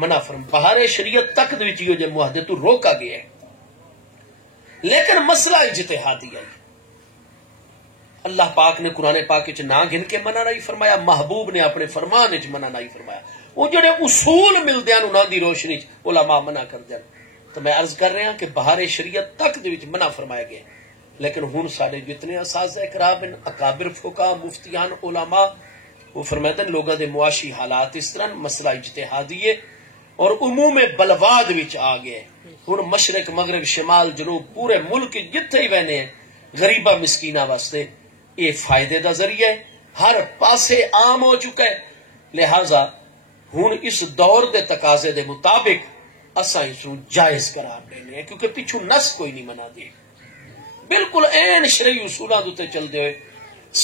منع فرم بہار شریعت تک دے وچ جو معاہدے تو روکا گیا ہے. لیکن مسئلہ اجتہادی ہے. اللہ پاک نے قرآن پاک وچ نہ گن کے منع نہیں فرمایا محبوب نے اپنے فرمان وچ منع نہیں فرمایا. وہ جڑے اصول ملدے ہیں انہاں دی روشنی علماء منع کر دین. تو میں عرض کر رہا کہ بہار شریعت تک دے وچ منع فرمایا گیا لیکن ہن ساڈے جتنے اساتذہ کرام اکابر فقہاء مفتیان علماء وہ فرماتے ہیں لوگاں دے معاشی حالات اس طرح مسئلہ اجتہادی ہے اور عموم بلواد وچ آ گئے. ہن مشرق مغرب شمال جنوب پورے ملک جتھے ہی وینے غریبہ مسکینہ واسطے یہ فائدے دا ذریعہ ہے ہر پاسے عام ہو چکا ہے. لہذا ہن اس دور دے تقاضے دے مطابق اساں اس نو جائز قرار دینے ہیں کیونکہ پیچھو نس کوئی نہیں منا دے بالکل این شرعی اصولاں دے چلدے ہوئے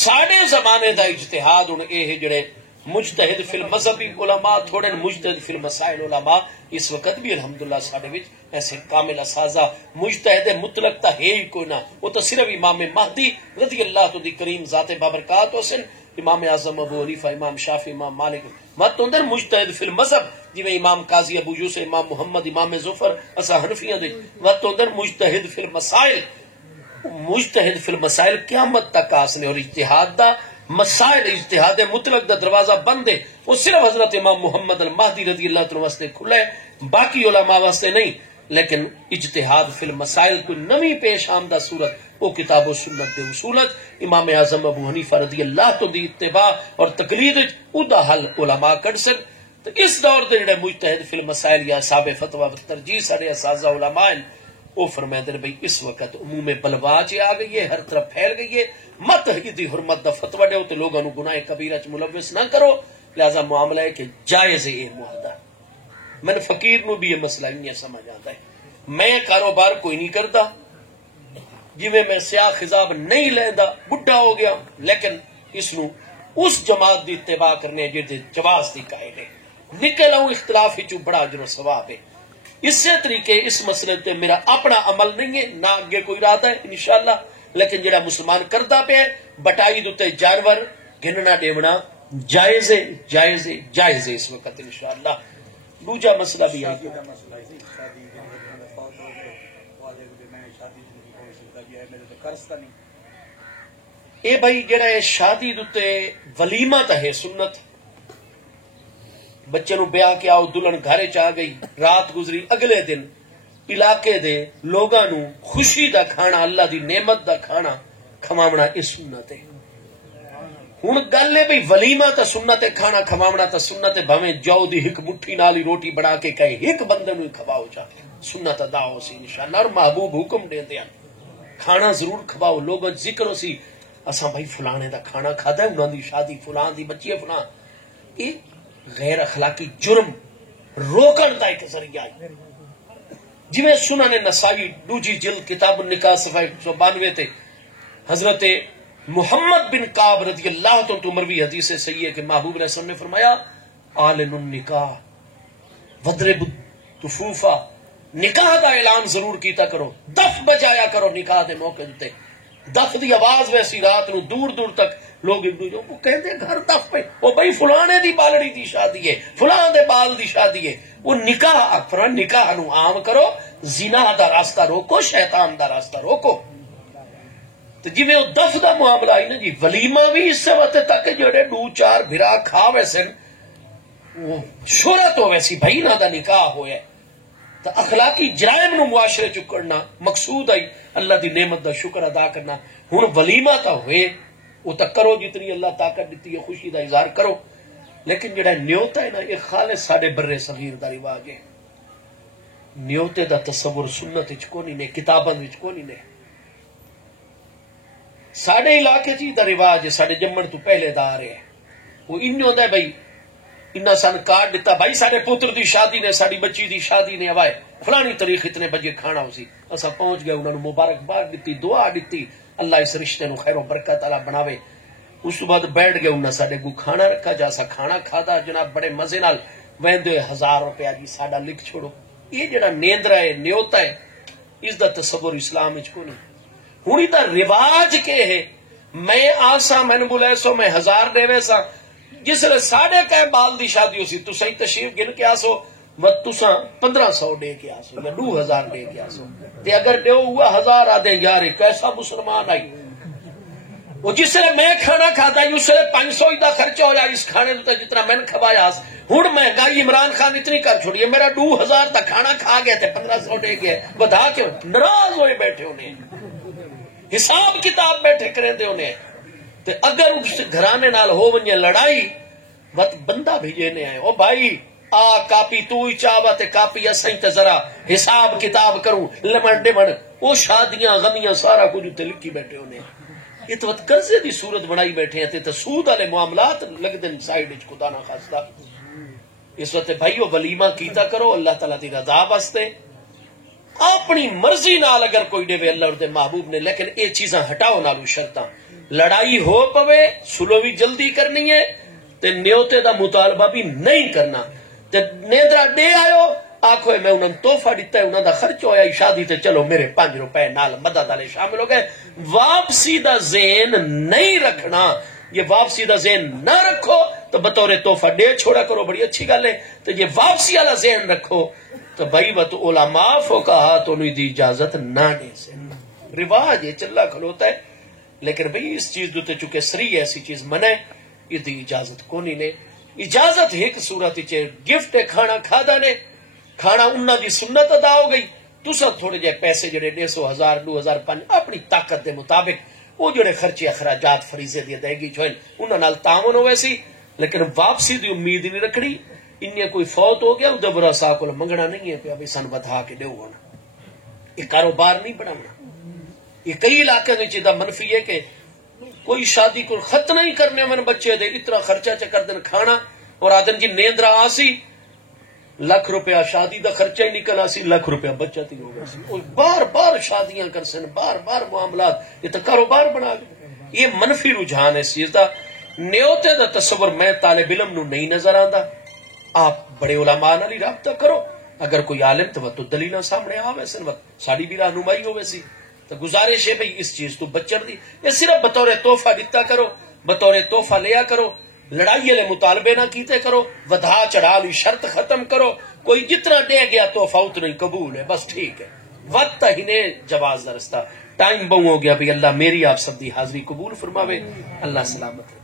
ساڈے زمانے دا اجتہاد ہن اے جڑے مجتہد فی المذہبی علماء تھوڑے مجتہد فی المسائل علماء اس وقت بھی الحمدللہ ساڈے وچ ایسے کامل اساتذہ مجتہد مطلق تا ہے ہی کوئی نہ. وہ تو صرف امام مہدی رضی اللہ تو دی کریم ذات بابرکات حسن امام اعظم ابو حنیفہ امام شافعی امام مالک وقت اندر مجتہد فی المذہب جویں امام قاضی ابو یوسف امام محمد امام ظفر اسا حنفیاں دے وقت اندر مجتہد فی المسائل مجتہد فی المسائل قیامت تک آسنے اور اجتہاد دا مسائل اجتہاد مطلق دا دروازہ بند ہے وہ صرف حضرت امام محمد المہدی رضی اللہ عنہ واسطے کھلا ہے باقی علماء واسطے نہیں لیکن اجتہاد فی المسائل کوئی نوی پیش آمدہ صورت وہ کتاب و سنت دے اصولت امام اعظم ابو حنیفہ رضی اللہ تو دی اتباع اور تقلید او دا حل علماء کر سن تو اس دور دے جڑے مجتہد فی المسائل یا صاحب فتویٰ ترجیح سارے اساتذہ علماء وہ فرمائے بھئی اس وقت عموم بلوا چ آ گئی ہے ہر طرف پھیل گئی ہے مت دی حرمت دا فتویٰ دیو تے لوگاں نو گناہ کبیرہ چ ملوث نہ کرو لہذا معاملہ ہے کہ جائز ہے یہ معاہدہ میں فقیر نو بھی یہ مسئلہ نہیں سمجھ آتا ہے میں کاروبار کوئی نہیں کرتا جی میں سیاہ خضاب نہیں لیندا بڈھا ہو گیا لیکن اس نو اس جماعت دی اتباع کرنے جے جواز دی قائل ہے نکل آؤں اختلاف ہی چو بڑا اجر و ثواب ہے اس سے طریقے اس مسئلے تے میرا اپنا عمل نہیں ہے نہ آگے کوئی ارادہ ہے انشاءاللہ لیکن جڑا مسلمان کردا پہ ہے بٹائی دوتے جانور گننا ڈیونا جائز ہے جائز ہے جائز ہے اس وقت انشاءاللہ دوجا مسئلہ بھی ہے اے بھائی جڑا ہے شادی دوتے ولیمہ تا ہے سنت بچے نو بیاہ کے آؤ دلہن گھرے چاہ گئی رات گزری اگلے دن علاقے دے لوگاں نو خوشی دا کھانا اللہ دی نعمت دا کھانا کھواونا اس سنت ہے ہن گل ہے بھئی ولیمہ تا سنت ہے کھانا کھواونا تا سنت ہے بھویں جو دی ایک مٹھی نالی روٹی بنا کے کہے ایک بندے نو کھواؤ جا سنت ادا ہو سی انشاءاللہ اور محبوب حکم دے دیا کھانا ضرور کھواؤ لوگوں ذکر ہو سی اساں بھائی فلانے دا کھانا کھادا ہے انہاں دی شادی فلان دی بچی ہے فلان یہ غیر اخلاقی جرم روکن دا ایک ذریعہ ہے جویں سنن نسائی دوجی جلد کتاب النکاح صفحہ 192 تے حضرت محمد بن کعب رضی اللہ عنہ تو مروی حدیث سے صحیح ہے کہ محبوب علیہ السلام نے فرمایا آلن النکاح وضرب الطفوفا نکاح دا اعلان ضرور کیتا کرو دف بجایا کرو نکاح دے موقع تے دف دی آواز ویسی رات نو دور دور تک لوگ وہ کہندے گھر دف پہ وہ بھائی فلانے دی بالڑی دی شادی ہے فلان دے بال دی شادی ہے وہ نکاح فران نکاح نو عام کرو زنا دا راستہ روکو شیطان دا راستہ روکو تو جی میں وہ دف دا معاملہ آئی نا جی ولیمہ بھی اس سے وقت تک جڑے دو چار بھرا کھا ویسے وہ شہرت ہو ویسی بھائی نہ دا نکاح ہوئے تو اخلاقی جرائم نو معاشرے چکڑنا مقصود آئی اللہ دی نعمت دا شکر ادا کرنا ہن ولیمہ تا ہوئے وہ تک کرو جتنی اللہ طاقت دیتی ہے خوشی دا اظہار کرو لیکن جڑا نیوتا ہے نا یہ خالص ساڈے برے صغیر دا رواج ہے نیوتے دا تصور سنت وچ کونی نے کتاباں وچ کونی نے ساڈے علاقے چ دا رواج ہے ساڈے جمن تو پہلے دا آ رہے وہ انہوں ہوندا ہے بھائی انہاں سن کارڈ دیتا بھائی ساڈے پتر دی شادی نے ساڈی بچی دی شادی نے اوائے فلانی تاریخ اتنے بجے کھانا ہو سی اسا پہنچ گئے انہاں نو مبارکباد دتی دعا دتی اللہ اس رشتے نو خیر و برکت والا بناوے اس تو بعد بیٹھ گئے انہاں ساڈے کو کھانا رکھا جا سا کھانا کھادا جناب بڑے مزے نال ویندے 1000 روپیہ جی ساڈا لکھ چھوڑو یہ جڑا نیندرا ہے نیوتا ہے اس دا تصور اسلام وچ کو نہیں ہونی دا رواج کے ہے میں آسا میں نے بولے سو میں 1000 دے ویسا جس لئے ساڑھے کہے بال دی شادی ہو سی تو صحیح تشریف گن کے آسو وقت تو ساں 1500 دے کے آسو یا 2000 دے کے آسو تے اگر دیو ہوا 1000 آدھے یار کیسا مسلمان آئی وہ جس لئے میں کھانا کھاتا ہے اس لئے 500 ہی دا خرچہ ہو جائے اس کھانے تو جتنا میں نے کھوایا ہوں مہنگائی عمران خان اتنی کر چھوڑی ہے میرا 2000 تک کھانا کھا گئے تھے 1500 دے گئے بتا کے ناراض ہوئے بیٹھے انہیں حساب کتاب بیٹھے کریں دے انہیں تے اگر اس گھرانے نال ہو ونجے لڑائی وقت بندہ بھیجنے آئے او بھائی آ کاپی تو ہی چاہوا تے کاپی اسیں تے ذرا حساب کتاب کروں لمن ڈمن وہ شادیاں غمیاں سارا کچھ تے لکھی بیٹھے ہونے یہ تو وقت قرضے دی صورت بنائی بیٹھے ہیں تے سود والے معاملات لگ دن سائیڈ وچ خدا نہ خاصتا اس وقت بھائیو ولیمہ کیتا کرو اللہ تعالی دی رضا واسطے اپنی مرضی نال اگر کوئی دے اللہ اور دے محبوب نے لیکن یہ چیزاں ہٹاؤ نالو شرطاں لڑائی ہو پوے سلو بھی جلدی کرنی ہے تے نیوتے دا مطالبہ بھی نہیں کرنا تے نیندرا دے آئو آکھو میں انہوں نے تحفہ دیتا ہے انہوں دا خرچ ہویا شادی تے چلو میرے 5 روپے نال مدد والے شامل ہو گئے واپسی دا ذہن نہیں رکھنا یہ واپسی دا ذہن نہ رکھو تو بطور تحفہ دے چھوڑا کرو، بڑی اچھی گل ہے. تو یہ واپسی والا ذہن رکھو تو بھائی وہ تو علماء فقہا تو نہیں دی اجازت نہ دے سے. رواج یہ چلا کھلوتا ہے، لیکن بھئی اس چیز دوتے چونکہ سری ایسی چیز منع ہے، یہ دی اجازت کو نہیں نے. اجازت ایک صورت گفٹ کھانا کھادا نے، کھانا انہاں دی سنت ادا ہو گئی، تسا تھوڑے جے پیسے جڑے 150,000 2,000 اپنی طاقت دے مطابق وہ جڑے خرچے اخراجات فریضے دی ادائیگی چھوئن انہاں نال تعاون ہوئے سی، لیکن واپسی دی امید نہیں رکھنی. انہیں کوئی فوت ہو گیا ادھر ورثاء کو منگنا نہیں ہے پیا بھی سن بدھا کے دیو ہونا. یہ کاروبار نہیں بنانا. یہ کئی علاقے میں چیزا منفی ہے کہ کوئی شادی کو خط نہیں کرنے من بچے دے اتنا خرچہ چکر دن کھانا اور آدن جی نیندرا آسی ₹1,00,000 شادی دا خرچہ ہی نکل آسی ₹1,00,000 بچت ہی ہوگا سی. بار بار شادیاں کر سن، بار بار معاملات، یہ تو کاروبار بنا گئے. یہ منفی رجحان ہے اس چیز دا. نیوتے دا تصور میں طالب علم نو نہیں نظر آندا. آپ بڑے علماء نال رابطہ کرو، اگر کوئی عالم تو دلیل سامنے آوے سن وقت ساڑی بھی رہنمائی ہوئے سی. تو گزارش ہے بھئی اس چیز تو بچن دی. یہ صرف بطور تحفہ دیتا کرو، بطور تحفہ لیا کرو، لڑائی والے مطالبے نہ کیتے کرو، ودھا چڑھا لی شرط ختم کرو. کوئی جتنا دے گیا تحفہ اتنا ہی قبول ہے، بس ٹھیک ہے. وقت ہی نے جواز درستہ ٹائم بہو ہو گیا. بھئی اللہ میری آپ سب دی حاضری قبول فرماوے. اللہ سلامت.